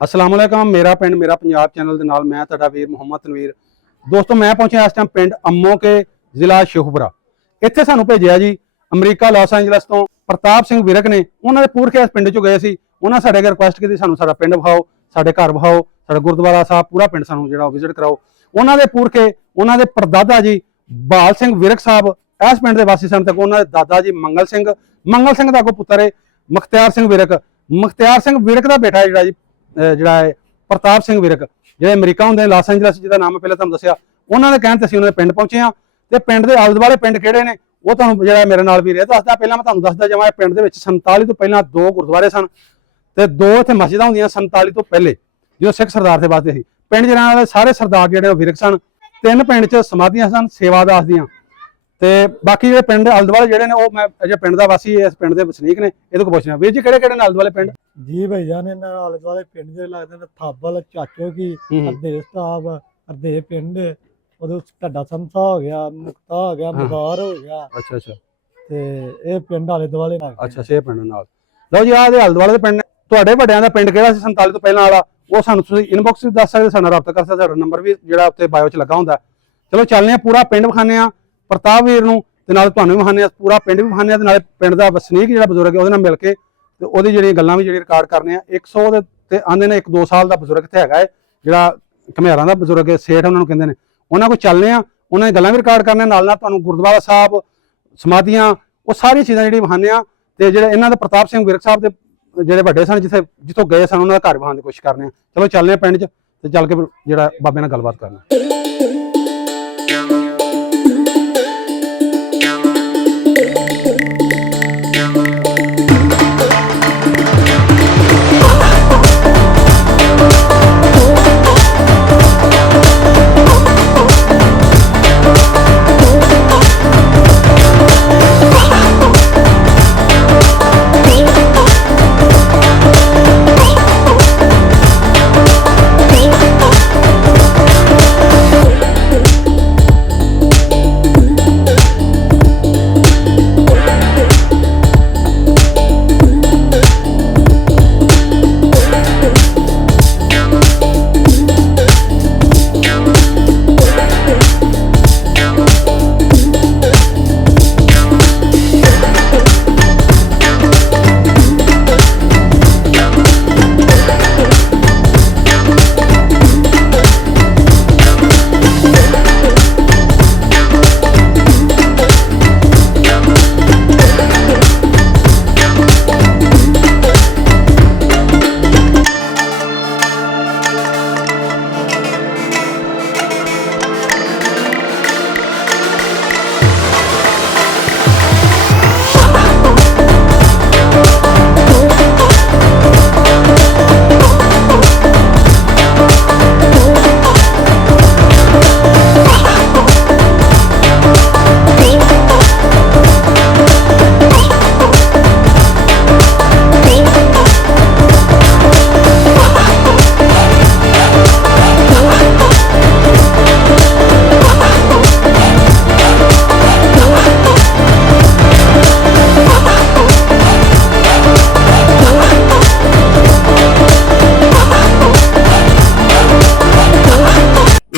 अस्सलाम वालेकुम। मेरा पिंड मेरा पंजाब चैनल के नाल मैं तुहाडा वीर मुहम्मद तनवीर। दोस्तों मैं पहुंचा इस टाइम पिंड अम्मो के जिला शेखुपुरा। इत्थे सानू भेजिया जी अमरीका लॉस एंजलस तो प्रताप सिंह विरक ने। उन्होंने पुरखे इस पिंड चों गए सी। उन्होंने साडे अगे रिक्वेस्ट की सानू साडा पिंड विखाओ, साडे घर विखाओ, साडा गुरुद्वारा साहब पूरा पिंड सानू जिहड़ा विजिट कराओ। उन्होंने पुरखे उन्होंने परदादा जी बाल सिंह विरक साहब इस पिंड के वासी सन। तक उन्होंने दादा जी मंगल सिंह का अगों पुत्र है मुख्तियार सिंह विरक। मुख्तियार सिंह विरक का बेटा है जिहड़ा है प्रताप सिंह विरक, जो अमरीका होंगे लॉस एंजलस, जिसका नाम मैं पहले तुहानूं दस्सिया। उन्होंने कहण ते असीं उन्होंने पिंड पहुंचे हाँ। तो पिंड के आले दुआले पिंड किहड़े ने वो तुहानूं जिहड़ा मेरे नाल भी रहा दसदा। पहलां मैं तुहानूं दसदा जावां, पिंड दे विच 47 तो पहलां 2 गुरुद्वारे सन ते 2 इत्थे मस्जिदां होंदियां 47 तो पहले, जो सिख सरदार थे वास्ते सी। पिंड च रहण वाले सारे सरदार जिहड़े विरक सन। 3 पिंड च समाधियां सन सेवादास दियां। ते बाकी जो पिंड आले दुआले जिहड़े ने वो मैं अजे पिंड दा वासी इस पिंड दे वसनीक ने इहदे कोल पुछना। वीर जी किहड़े आले दुआले पिंड? जी भैया ने आले दुआले पिंड दे लगदे ने थाबल, चाचो की, हरदेव साहब, हरदेव पिंड, उदे ढड्डा संसा हो गया, मुक्ता हो गया, मदार हो गया। अच्छा अच्छा। ते ए पिंड आले दुआले लगदे। अच्छा छे पिंड नाल। लो जी आह दे आले दुआले दे पिंड ने। तुहाडे वड्डियां दा पिंड किहड़ा सी 47 तो पहलां वाला? वो सानूं तुसीं इनबॉक्स विच दस सकदे, साडे नाल राबता कर सकदे। साडा नंबर भी जिहड़ा उत्ते बायो च लगा हुंदा। चलो चलने आं, पूरा पिंड विखाने आं प्रताप वीर नूं ते नाल तुहानूं भी विखाने आं, पूरा पिंड भी विखाने आं ते नाले पिंड दा वसनीक जिहड़ा बजुर्ग है उहदे नाल मिल के ते ओहदी जिहड़ियां गल्लां भी जिहड़ी रिकार्ड करने आ। 100 ते आंदे ने 1-2 साल दा बजुर्ग इत्थे हैगा है, जिहड़ा घमेरां दा बजुर्ग है, सेठ उहनां नूं कहंदे ने। उहनां कोल चलने आं, उहनां दी गल्लां भी रिकार्ड करने नाल तुहानूं गुरुद्वारा साहब, समाधियां, वो सारियां चीज़ां जिहड़ियां विखाने आं। ते जिहड़े इन्हां दे प्रताप सिंह विरक साहब दे जिहड़े वड्डे सन जिथों गए सन उन्हां दा घर विखाण दी कोशिश करने आं। चलो चलने आं पिंड च ते चल के जिहड़ा बाबे नाल गल्लबात करने।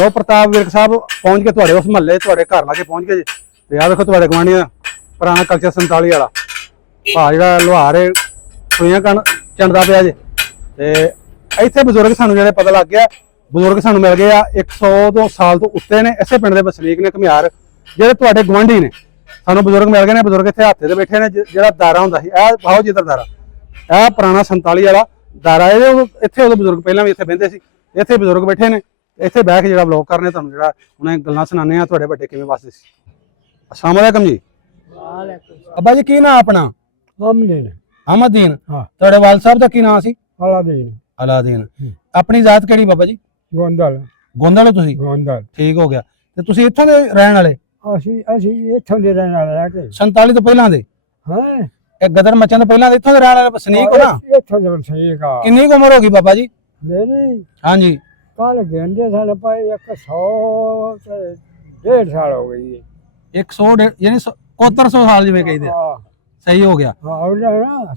लो प्रताप विरक साहब पहुंच के तुहाडे उस महल्ले तुहाडे घर लागे पहुंच गए जी। ते आ देखो तुहाडे गवांढी दा पुराना कल्चर 47 वाला भा जिहड़ा लोहार है सुइयां कण चंडदा पिया जी। ते इत्थे बजुर्ग सानूं जिहड़े पता लग गया, बजुर्ग सानूं मिल गए आ 100 साल तो उत्ते ने। इसे पिंड दे वसनीक ने घमियार जिहड़े तुहाडे गवांढी ने। सानूं बजुर्ग मिल गए ने। बजुर्ग इत्थे हाथे ते बैठे ने। जिहड़ा दारा हुंदा सी ए भाओ जिधर दारा, ए पुराना 47 वाला दारा है। इत्थे उदों बजुर्ग पहलां भी इत्थे बहिंदे सी। इत्थे बजुर्ग बैठे ने। इत्थे बैठ के जिहड़ा व्लॉग करने तुहानूं जिहड़ा उन्हें गल्लां सुनाने आ तुहाडे वड्डे किवें वसदे सी। अस्सलाम वालेकुम जी। अब्बा जी की नाम अपना? अहमददीन। तुहाडे वालिद साहब दा की नाम सी? अलादीन। अपनी जात किहड़ी बाबा जी? गोंदल। गोंदल तुसीं? गोंदल, ठीक हो गया। ते तुसीं इत्थों दे रहण वाले? ਅਸੀਂ ਇੱਥੋਂ ਦੇ ਰਹਿਣ ਵਾਲੇ ਆ ਕਿ 47 ਤੋਂ ਪਹਿਲਾਂ ਦੇ? ਹਾਂ, ਇਹ ਗਦਰ ਮੱਚਣ ਤੋਂ ਪਹਿਲਾਂ ਦੇ ਇੱਥੋਂ ਦੇ ਰਹਿਣ ਵਾਲੇ ਵਸਨੀਕ ਹੋ ਨਾ? ਇੱਥੋਂ ਦੇ ਵਸਨੀਕ ਆ। ਕਿੰਨੀ ਕੁ ਉਮਰ ਹੋ ਗਈ ਬਾਬਾ ਜੀ? ਮੇਰੀ ਹਾਂਜੀ ਕੱਲ ਗਿਣਦੇ ਸਾਡੇ ਭਾਈ 100 ਤੇ 1.5 ਸਾਲ ਹੋ ਗਈ ਹੈ। 100 यानी 7100 साल जिवें कही दे। सही हो गया। ਹਾਂ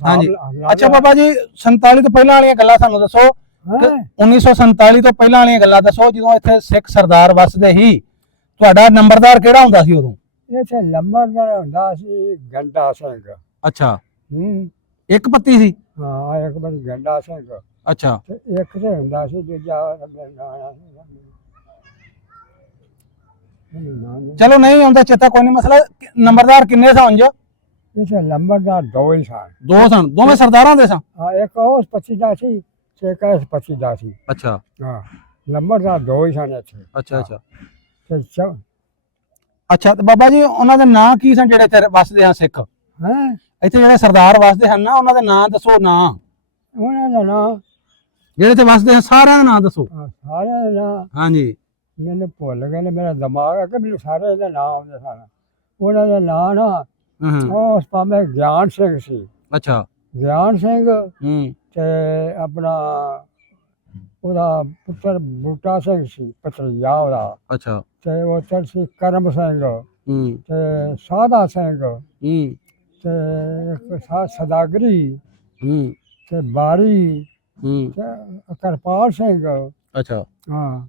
हाँ जी। अच्छा बाबा जी 47 तो पहला वाली गल्लां सानूं दसो ਹਾਂ 1947 ਤੋਂ ਪਹਿਲਾਂ ਵਾਲੀਆਂ ਗੱਲਾਂ ਦੱਸੋ, ਜਦੋਂ ਇੱਥੇ ਸਿੱਖ ਸਰਦਾਰ ਵੱਸਦੇ ਸੀ। ਤੁਹਾਡਾ ਨੰਬਰਦਾਰ ਕਿਹੜਾ ਹੁੰਦਾ ਸੀ ਉਦੋਂ? ਇੱਥੇ ਲੰਬਰਦਾਰ ਹੁੰਦਾ ਸੀ ਗੰਡਾ ਸਿੰਘ। ਅੱਛਾ, ਹੂੰ ਇੱਕ ਪੱਤੀ ਸੀ। ਹਾਂ ਇੱਕ ਵਾਰ ਗੰਡਾ ਸਿੰਘ ਅੱਛਾ, ਤੇ ਇੱਕ ਤੇ ਹੁੰਦਾ ਸੀ ਦੂਜਾ ਚਲੋ ਨਹੀਂ ਆਉਂਦਾ ਚੇਤਾ, ਕੋਈ ਨਹੀਂ ਮਸਲਾ। ਨੰਬਰਦਾਰ ਕਿੰਨੇ ਸਨ ਜੀ? ਇੱਥੇ ਲੰਬਰਦਾਰ ਦੋ ਹੀ ਸਨ। ਦੋ ਸਨ, ਦੋਵੇਂ ਸਰਦਾਰਾਂ ਦੇ ਸਨ। ਹਾਂ ਇੱਕ ਉਸ 25 ਦਾ ਸੀ ਤੇ ਇੱਕ ਇਸ 25 ਦਾ ਸੀ। ਅੱਛਾ ਹਾਂ ਲੰਬਰਦਾਰ ਦੋ ਹੀ ਸਨ ਇੱਥੇ। ਅੱਛਾ ਅੱਛਾ ਤੇ ਅੱਛਾ। ਤੇ ਬਾਬਾ ਜੀ ਉਹਨਾਂ ਦੇ ਨਾਂ ਕੀ ਸਨ ਜਿਹੜੇ ਇੱਥੇ ਵੱਸਦੇ ਹਨ ਸਿੱਖ? ਹਾਂ ਇੱਥੇ ਜਿਹੜੇ ਸਰਦਾਰ ਵੱਸਦੇ ਹਨ ਨਾ, ਉਹਨਾਂ ਦੇ ਨਾਂ ਦੱਸੋ। ਨਾਂ ਉਹਨਾਂ ਦਾ ਨਾਂ ਜਿਹੜੇ ਇੱਥੇ ਵੱਸਦੇ ਹਨ ਸਾਰਿਆਂ ਦਾ ਨਾਂ ਦੱਸੋ। ਸਾਰਿਆਂ ਦਾ ਨਾਂ ਹਾਂਜੀ, ਮੈਨੂੰ ਭੁੱਲ ਗਏ ਨੇ, ਮੇਰਾ ਦਿਮਾਗ ਹੈ ਕਿ ਮੈਨੂੰ ਸਾਰੇ ਦੇ ਨਾਂ ਆਉਂਦੇ ਸਨ। ਉਹਨਾਂ ਦਾ ਨਾਂ ਨਾ ਹਾਂ, ਉਸ ਭਾਵੇਂ ਗਿਆਨ ਸਿੰਘ ਸੀ। ਅੱਛਾ, ਗਿਆਨ ਸਿੰਘ ਹੂੰ, ਤੇ ਆਪਣਾ ਉਹਦਾ ਪੁੱਤਰ ਬੂਟਾ ਸਿੰਘ ਸੀ ਪਤਰੀਆ ਉਹਦਾ, ਅੱਛਾ, ਤੇ ਉਹ ਚਲ ਸੀ ਕਰਮ ਸਿੰਘ ਹੂੰ, ਤੇ ਸਾਦਾ ਸਿੰਘ ਹੂੰ, ਤੇ ਇੱਕ ਸਦਾਗਰੀ ਹੂੰ, ਤੇ ਬਾਰੀ ਹੂੰ, ਤੇ ਕਰਪਾਲ ਸਿੰਘ। ਅੱਛਾ, ਹਾਂ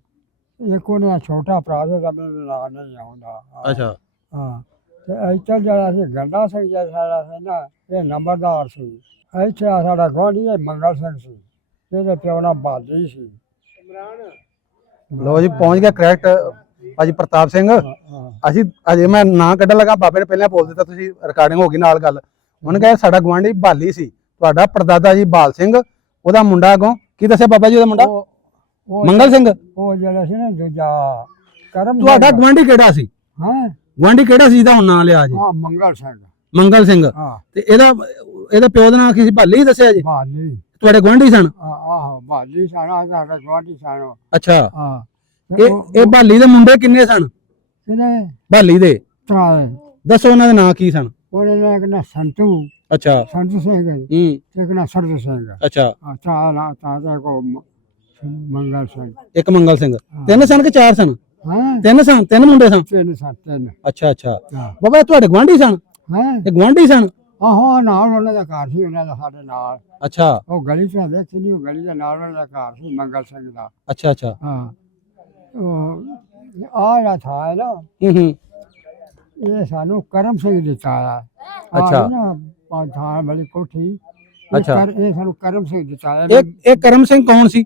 ਇੱਕ ਉਹਨਾਂ ਛੋਟਾ ਭਰਾ ਸੀ, ਮੈਨੂੰ ਨਾਂ ਨਹੀਂ ਆਉਂਦਾ। ਅੱਛਾ, ਹਾਂ ਤੇ ਇੱਥੇ ਜਿਹੜਾ ਸੀ ਗੰਡਾ ਸਿੰਘ ਜਿਹੜਾ ਸਾਡਾ ਸੀ ਨਾ, ਇਹ ਨੰਬਰਦਾਰ ਸੀ। ਇੱਥੇ ਸਾਡਾ ਗੁਆਂਢੀ ਮੰਗਲ ਸਿੰਘ ਸੀ, ਇਹਦੇ ਪਿਓ ਨਾਲ ਬਾਜੀ ਸੀ। ਲੋ ਜੀ ਪਹੁੰਚ ਗਿਆ ਕਰੈਕਟ ਭਾਜੀ ਪ੍ਰਤਾਪ ਸਿੰਘ। ਅਸੀਂ ਅਜੇ ਮੈਂ ਨਾਂ ਕੱਢਣ ਲੱਗਾ, ਬਾਬੇ ਨੇ ਪਹਿਲਾਂ ਬੋਲ ਦਿੱਤਾ, ਤੁਸੀਂ ਰਿਕਾਰਡਿੰਗ ਹੋ ਗਈ ਨਾਲ ਗੱਲ। ਉਹਨੇ ਕਿਹਾ ਸਾਡਾ ਗੁਆਂਢੀ ਬਾਲੀ ਸੀ, ਤੁਹਾਡਾ ਪਰਦਾਦਾ ਜੀ ਬਾਲ ਸਿੰਘ, ਉਹਦਾ ਮੁੰਡਾ ਅੱਗੋਂ ਕੀ ਦੱਸਿਆ ਬਾਬਾ ਜੀ ਉਹਦਾ ਮੁੰਡਾ? ਮੰਗਲ ਸਿੰਘ। ਉਹ ਜਿਹੜਾ ਸੀ ਨਾ ਦੂਜਾ ਕਰਮ। ਤੁਹਾਡਾ ਗੁਆਂਢੀ ਕਿਹੜਾ ਸੀ? ਹਾਂ ਗੁਆਂਢੀ ਕਿਹੜਾ ਸੀ ਜਿਹਦਾ ਹੁਣ ਨਾਂ ਲਿਆ ਜੀ? ਹਾਂ ਮੰਗਲ ਸਿੰਘ। ਮੰਗਲ ਸਿੰਘ। ਹਾਂ ਤੇ ਇਹਦਾ ਪਿਓ ਦਾ ਨਾਂ ਕੀ ਸੀ? ਭਾਲੀ ਹੀ ਦੱਸਿਆ ਜੀ? ਬਾਲੀ। ਤੁਹਾਡੇ ਗੁਆਂਢੀ ਸਨ? ਆਹੋ ਬਾਲੀ ਸਾਡਾ ਸਾਡਾ ਗੁਆਂਢੀ ਸਨ। ਅੱਛਾ, ਹਾਂ ਇਹ ਭਾਲੀ ਦੇ ਮੁੰਡੇ ਕਿੰਨੇ ਸਨ? ਕਿਹਨੇ? ਭਾਲੀ ਦੇ ਤਰਾਏ। ਦੱਸੋ ਉਹਨਾਂ ਦੇ ਨਾਂ ਕੀ ਸਨ? ਉਹਨੇ ਨੇ ਇੱਕ ਨਾ ਸੰਤੂ ਅੱਛਾ, ਸੰਤ ਸਿੰਘ, ਹੂੰ, ਇੱਕ ਨਾ ਸਰਦ ਸਿੰਘ। ਅੱਛਾ, ਚਾਹ ਕੋ ਮੰਗਲ ਸਿੰਘ। ਇੱਕ ਮੰਗਲ ਸਿੰਘ। ਤਿੰਨ ਸਨ ਕਿ ਚਾਰ ਸਨ? ਹਾਂ ਤਿੰਨ ਸਨ, ਤਿੰਨ ਮੁੰਡੇ ਸਨ। ਤਿੰਨ। ਅੱਛਾ ਅੱਛਾ। ਹਾਂ ਬਾਬਾ ਇਹ ਤੁਹਾਡੇ ਗੁਆਂਢੀ ਸਨ? ਹਾਂ ਇਹ ਗੁਆਂਢੀ ਸਨ? ਆਹੋ ਨਾਲ ਉਹਨਾਂ ਦਾ ਘਰ ਸੀ, ਉਹਨਾਂ ਦਾ ਸਾਡੇ ਨਾਲ। ਅੱਛਾ ਉਹ ਗਲੀ ਚ ਦੇਖੀ ਨਹੀਂ, ਉਹ ਗਲੀ ਦੇ ਨਾਲ ਉਹਨਾਂ ਦਾ ਘਰ ਸੀ ਮੰਗਲ ਸਿੰਘ ਦਾ। ਅੱਛਾ ਅੱਛਾ। ਹਾਂ ਉਹ ਆ ਜਿਹੜਾ ਥਾ ਹੈ ਨਾ, ਹੂੰ, ਇਹ ਸਾਨੂੰ ਕਰਮ ਸਿੰਘ ਦਿੱਤਾ ਆ। ਅੱਛਾ। ਨਾ ਪੰਜ ਥਾਂ ਵਾਲੀ ਕੋਠੀ, ਅੱਛਾ। ਇਹ ਸਾਨੂੰ ਕਰਮ ਸਿੰਘ ਦਿੱਤਾ ਆ। ਇਹ ਕਰਮ ਸਿੰਘ ਕੌਣ ਸੀ?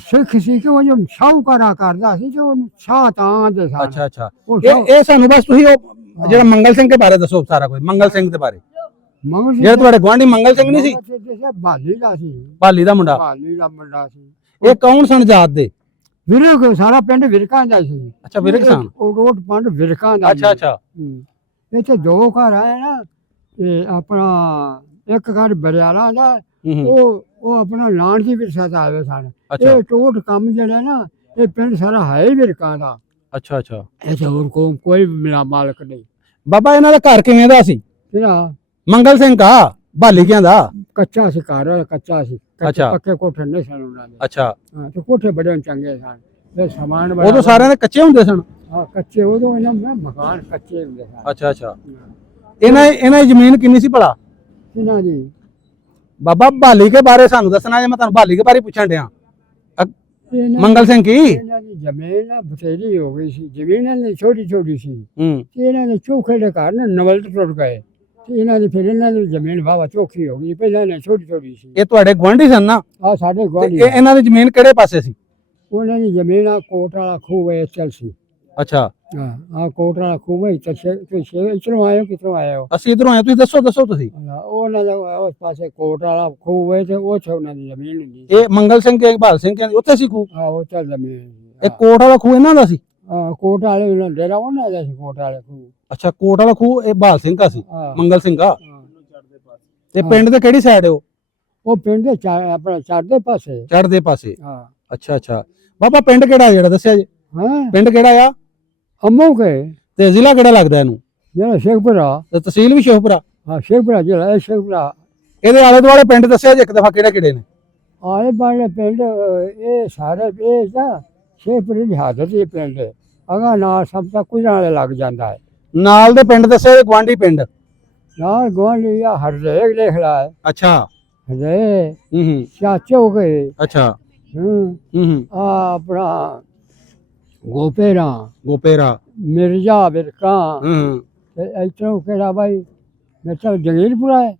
ਸਿੱਖ ਸੀ ਕਿ ਉਹ ਜੋ ਸ਼ਾਹੂਕਾਰਾ ਕਰਦਾ ਸੀ, ਤੇ ਉਹਨੂੰ ਸ਼ਾਹ ਤਾਂ ਦੇ ਸਨ। ਅੱਛਾ ਅੱਛਾ। ਉਹ ਇਹ ਸਾਨੂੰ ਬਸ ਤੁਸੀਂ ਉਹ ਜਿਹੜਾ ਮੰਗਲ ਸਿੰਘ ਦੇ ਬਾਰੇ ਦੱਸੋ ਸਾਰਾ ਕੁਝ, ਮੰਗਲ ਸਿੰਘ ਦੇ ਬਾਰੇ। ਮੰਗਲ ਸਿੰਘ ਜਿਹੜਾ ਤੁਹਾਡੇ ਗੁਆਂਢੀ ਮੰਗਲ ਸਿੰਘ ਨਹੀਂ ਸੀ? ਬਾਲੀ ਦਾ ਸੀ। ਭਾਲੀ ਦਾ ਮੁੰਡਾ। ਬਾਲੀ ਦਾ ਮੁੰਡਾ ਸੀ। ਇਹ ਕੌਣ ਸਨ ਜਾਤ ਦੇ? ਵੀਰੇ ਕੋ ਸਾਰਾ ਪਿੰਡ ਵਿਰਕਾਂ ਦਾ ਸੀ। ਅੱਛਾ, ਵਿਰਕ ਸਨ। ਉਹ ਰੋਡ ਪਿੰਡ ਵਿਰਕਾਂ ਦਾ। ਅੱਛਾ ਅੱਛਾ। ਇੱਥੇ ਦੋ ਘਰ ਆਏ ਨਾ, ਇਹ ਆਪਣਾ ਇੱਕ ਘਰ ਬਰਿਆਲਾ ਦਾ, ਉਹ ਆਪਣਾ ਨਾਨਕੀ ਵਿਰਸਾ ਦਾ ਆਵੇ ਸਨ। ਇਹ ਟੋਟ ਕੰਮ ਜਿਹੜਾ ਨਾ, ਇਹ ਪਿੰਡ ਸਾਰਾ ਹੈ ਹੀ ਵਿਰਕਾਂ ਦਾ। ਅੱਛਾ ਅੱਛਾ। ਇੱਥੇ ਹੋਰ ਕੋਈ ਮਿਲਾ ਮਾਲਕ ਨਹੀਂ। ਬਾਬਾ ਇਹਨਾਂ ਦਾ ਘਰ ਕਿਵੇਂ ਦਾ ਸੀ? ਕਿਹੜਾ? ਮੰਗਲ ਸਿੰਘ ਦਾ, ਭਾਲੀਕਿਆਂ ਦਾ? ਕੱਚਾ ਸੀ ਘਰ, ਕੱਚਾ ਸੀ। ਅੱਛਾ। ਪੱਕੇ ਕੋਠੇ ਨਹੀਂ ਸਨ ਉਹਨਾਂ ਦੇ। ਅੱਛਾ। ਹਾਂ ਤੇ ਕੋਠੇ ਬੜੇ ਚੰਗੇ ਸਨ। ਇਹ ਸਮਾਨ ਉਦੋਂ ਸਾਰਿਆਂ ਦੇ ਕੱਚੇ ਹੁੰਦੇ ਸਨ? ਹਾਂ ਕੱਚੇ, ਉਦੋਂ ਇਹਨਾਂ ਦੇ ਮਕਾਨ ਕੱਚੇ ਹੁੰਦੇ ਸਨ। ਅੱਛਾ ਅੱਛਾ। ਇਹਨਾਂ ਦੀ ਜ਼ਮੀਨ ਕਿੰਨੀ ਸੀ ਭਲਾ? ਕਿਹਨਾਂ ਦੀ? ਬਾਬਾ ਭਾਲੀ ਕੇ ਬਾਰੇ ਸਾਨੂੰ ਦੱਸਣਾ ਜੇ, ਮੈਂ ਤੁਹਾਨੂੰ ਭਾਲੀ ਕੇ ਬਾਰੇ ਪੁੱਛਣ ਡਿਆ। ਮੰਗਲ ਸਿੰਘ ਕੀ? ਇਹਨਾਂ ਦੀ ਜ਼ਮੀਨ ਨਾ ਬਥੇਰੀ ਹੋ ਗਈ ਸੀ, ਜ਼ਮੀਨ ਇਹਨਾਂ ਦੀ ਛੋਟੀ ਛੋਟੀ ਸੀ। ਤੇ ਇਹਨਾਂ ਦੇ ਚੋਖੇ ਦੇ ਘਰ ਨਾ ਨਵਲ ਟੁੱਟ ਗਏ, ਤੇ ਇਹਨਾਂ ਦੀ ਫਿਰ ਇਹਨਾਂ ਦੀ ਜ਼ਮੀਨ ਵਾਵਾ ਚੋਖੀ ਹੋ ਗਈ। ਪਹਿਲਾਂ ਇਹਨਾਂ ਛੋਟੀ ਛੋਟੀ ਸੀ। ਇਹ ਤੁਹਾਡੇ ਗੁਆਂਢੀ ਸਨ ਨਾ? ਆ ਸਾਡੇ ਗੁਆਂਢੀ। ਇਹਨਾਂ ਦੀ ਜ਼ਮੀਨ ਕਿਹੜੇ ਪਾਸੇ ਸੀ? ਉਹਨਾਂ ਦੀ ਜ਼ਮੀਨ ਆ ਕੋਟ ਵਾਲਾ ਖੂਹ ਹੈ ਚਲ ਸੀ। ਅੱਛਾ। ਆ ਕੋਟ ਵਾਲਾ ਖੂਹ ਹੈ। ਇਧਰੋਂ ਆਏ ਹੋ ਕਿਧਰੋਂ ਆਏ ਹੋ? ਅਸੀਂ ਇਧਰੋਂ ਆਏ, ਤੁਸੀਂ ਦੱਸੋ ਤੁਸੀਂ। ਉਹਨਾਂ ਦਾ ਉਸ ਪਾਸੇ ਕੋਟ ਵਾਲਾ ਖੂਹ ਹੈ, ਤੇ ਉਹ ਉਹਨਾਂ ਦੀ ਜ਼ਮੀਨ ਹੁੰਦੀ। ਇਹ ਮੰਗਲ ਸਿੰਘ ਤੇ ਇਕਬਾਲ ਸਿੰਘ ਕਹਿੰਦੇ ਉੱਥੇ ਸੀ ਖੂਹ? ਹਾਂ ਉਹ ਚੱਲ ਜ਼ਮੀਨ। ਇਹ ਕੋਟ ਵਾਲਾ ਖੂਹ ਇਹਨਾਂ ਦਾ ਸੀ? ਕੋਟ ਵਾਲੇ ਉਹਨਾਂ ਡੇਰਾ ਉਹਨਾਂ ਦਾ ਸੀ, ਕੋਟ ਵਾਲੇ ਖੂਹ। ਅੱਛਾ, ਕੋਟ ਵਾਲਾ ਖੂਹ ਇਹ ਬਾਲ ਸਿੰਘ ਦਾ ਸੀ, ਮੰਗਲ ਸਿੰਘ ਦਾ। ਤੇ ਹਾਂ। ਪਿੰਡ ਦੇ ਕਿਹੜੀ ਸਾਈਡ ਉਹ ਪਿੰਡ ਦੇ ਆਪਣਾ ਚੜ੍ਹਦੇ ਪਾਸੇ। ਚੜ੍ਹਦੇ ਪਾਸੇ। ਹਾਂ। ਅੱਛਾ ਅੱਛਾ। ਬਾਬਾ ਪਿੰਡ ਕਿਹੜਾ ਜਿਹੜਾ ਦੱਸਿਆ ਜੀ? ਹਾਂ ਪਿੰਡ ਕਿਹੜਾ ਆ? ਅੰਮੂ ਕੇ। ਤੇ ਜ਼ਿਲ੍ਹਾ ਕਿਹੜਾ ਲੱਗਦਾ ਇਹਨੂੰ? ਜਿਹੜਾ ਸ਼ੇਖਪੁਰਾ। ਤੇ ਤਹਿਸੀਲ ਵੀ ਸ਼ੇਖਪੁਰਾ? ਹਾਂ ਸ਼ੇਖਪੁਰਾ ਜ਼ਿਲ੍ਹਾ, ਇਹ ਸ਼ੇਖਪੁਰਾ। ਇਹਦੇ ਆਲੇ ਦੁਆਲੇ ਪਿੰਡ ਦੱਸਿਆ ਜੀ ਇੱਕ ਦਫਾ ਕਿਹੜੇ ਕਿਹੜੇ ਨੇ? ਆਲੇ ਬਾਲੇ ਪਿੰਡ ਇਹ ਸਾਰੇ ਇਹ ਨਾ ਸ਼ੇਖਪੁਰੇ ਦੀ ਹਾਦਤ ਇਹ ਪਿੰਡ ਅਗਾ ਨਾਲ ਸਭ ਤੱਕ ਕੁਝ ਨਾਲੇ ਲੱਗ ਜਾਂਦਾ ਹੈ। ਨਾਲ ਦੇ ਪਿੰਡ ਦੱਸਿਆ ਗੁਆਂਢੀ ਪਿੰਡ? ਨਾਲ ਗੁਆਂਢੀ ਆ ਹਰਦੇਗ ਲਿਖ ਲਾ ਹੈ। ਅੱਛਾ। ਹਲੇ ਹੂੰ ਚਾਚੋ ਗਏ ਅੱਛਾ ਹੂੰ ਆ ਆਪਣਾ ਗੋਪੇਰਾ ਗੋਪੇਰਾ ਮਿਰਜ਼ਾ ਬਿਰਕਾਂ ਹੂੰ ਤੇ ਇੱਥੋਂ ਕਿਹੜਾ ਬਾਈ ਮੈਂ ਤਾਂ ਜਗੀਰਪੁਰਾ ਹੈ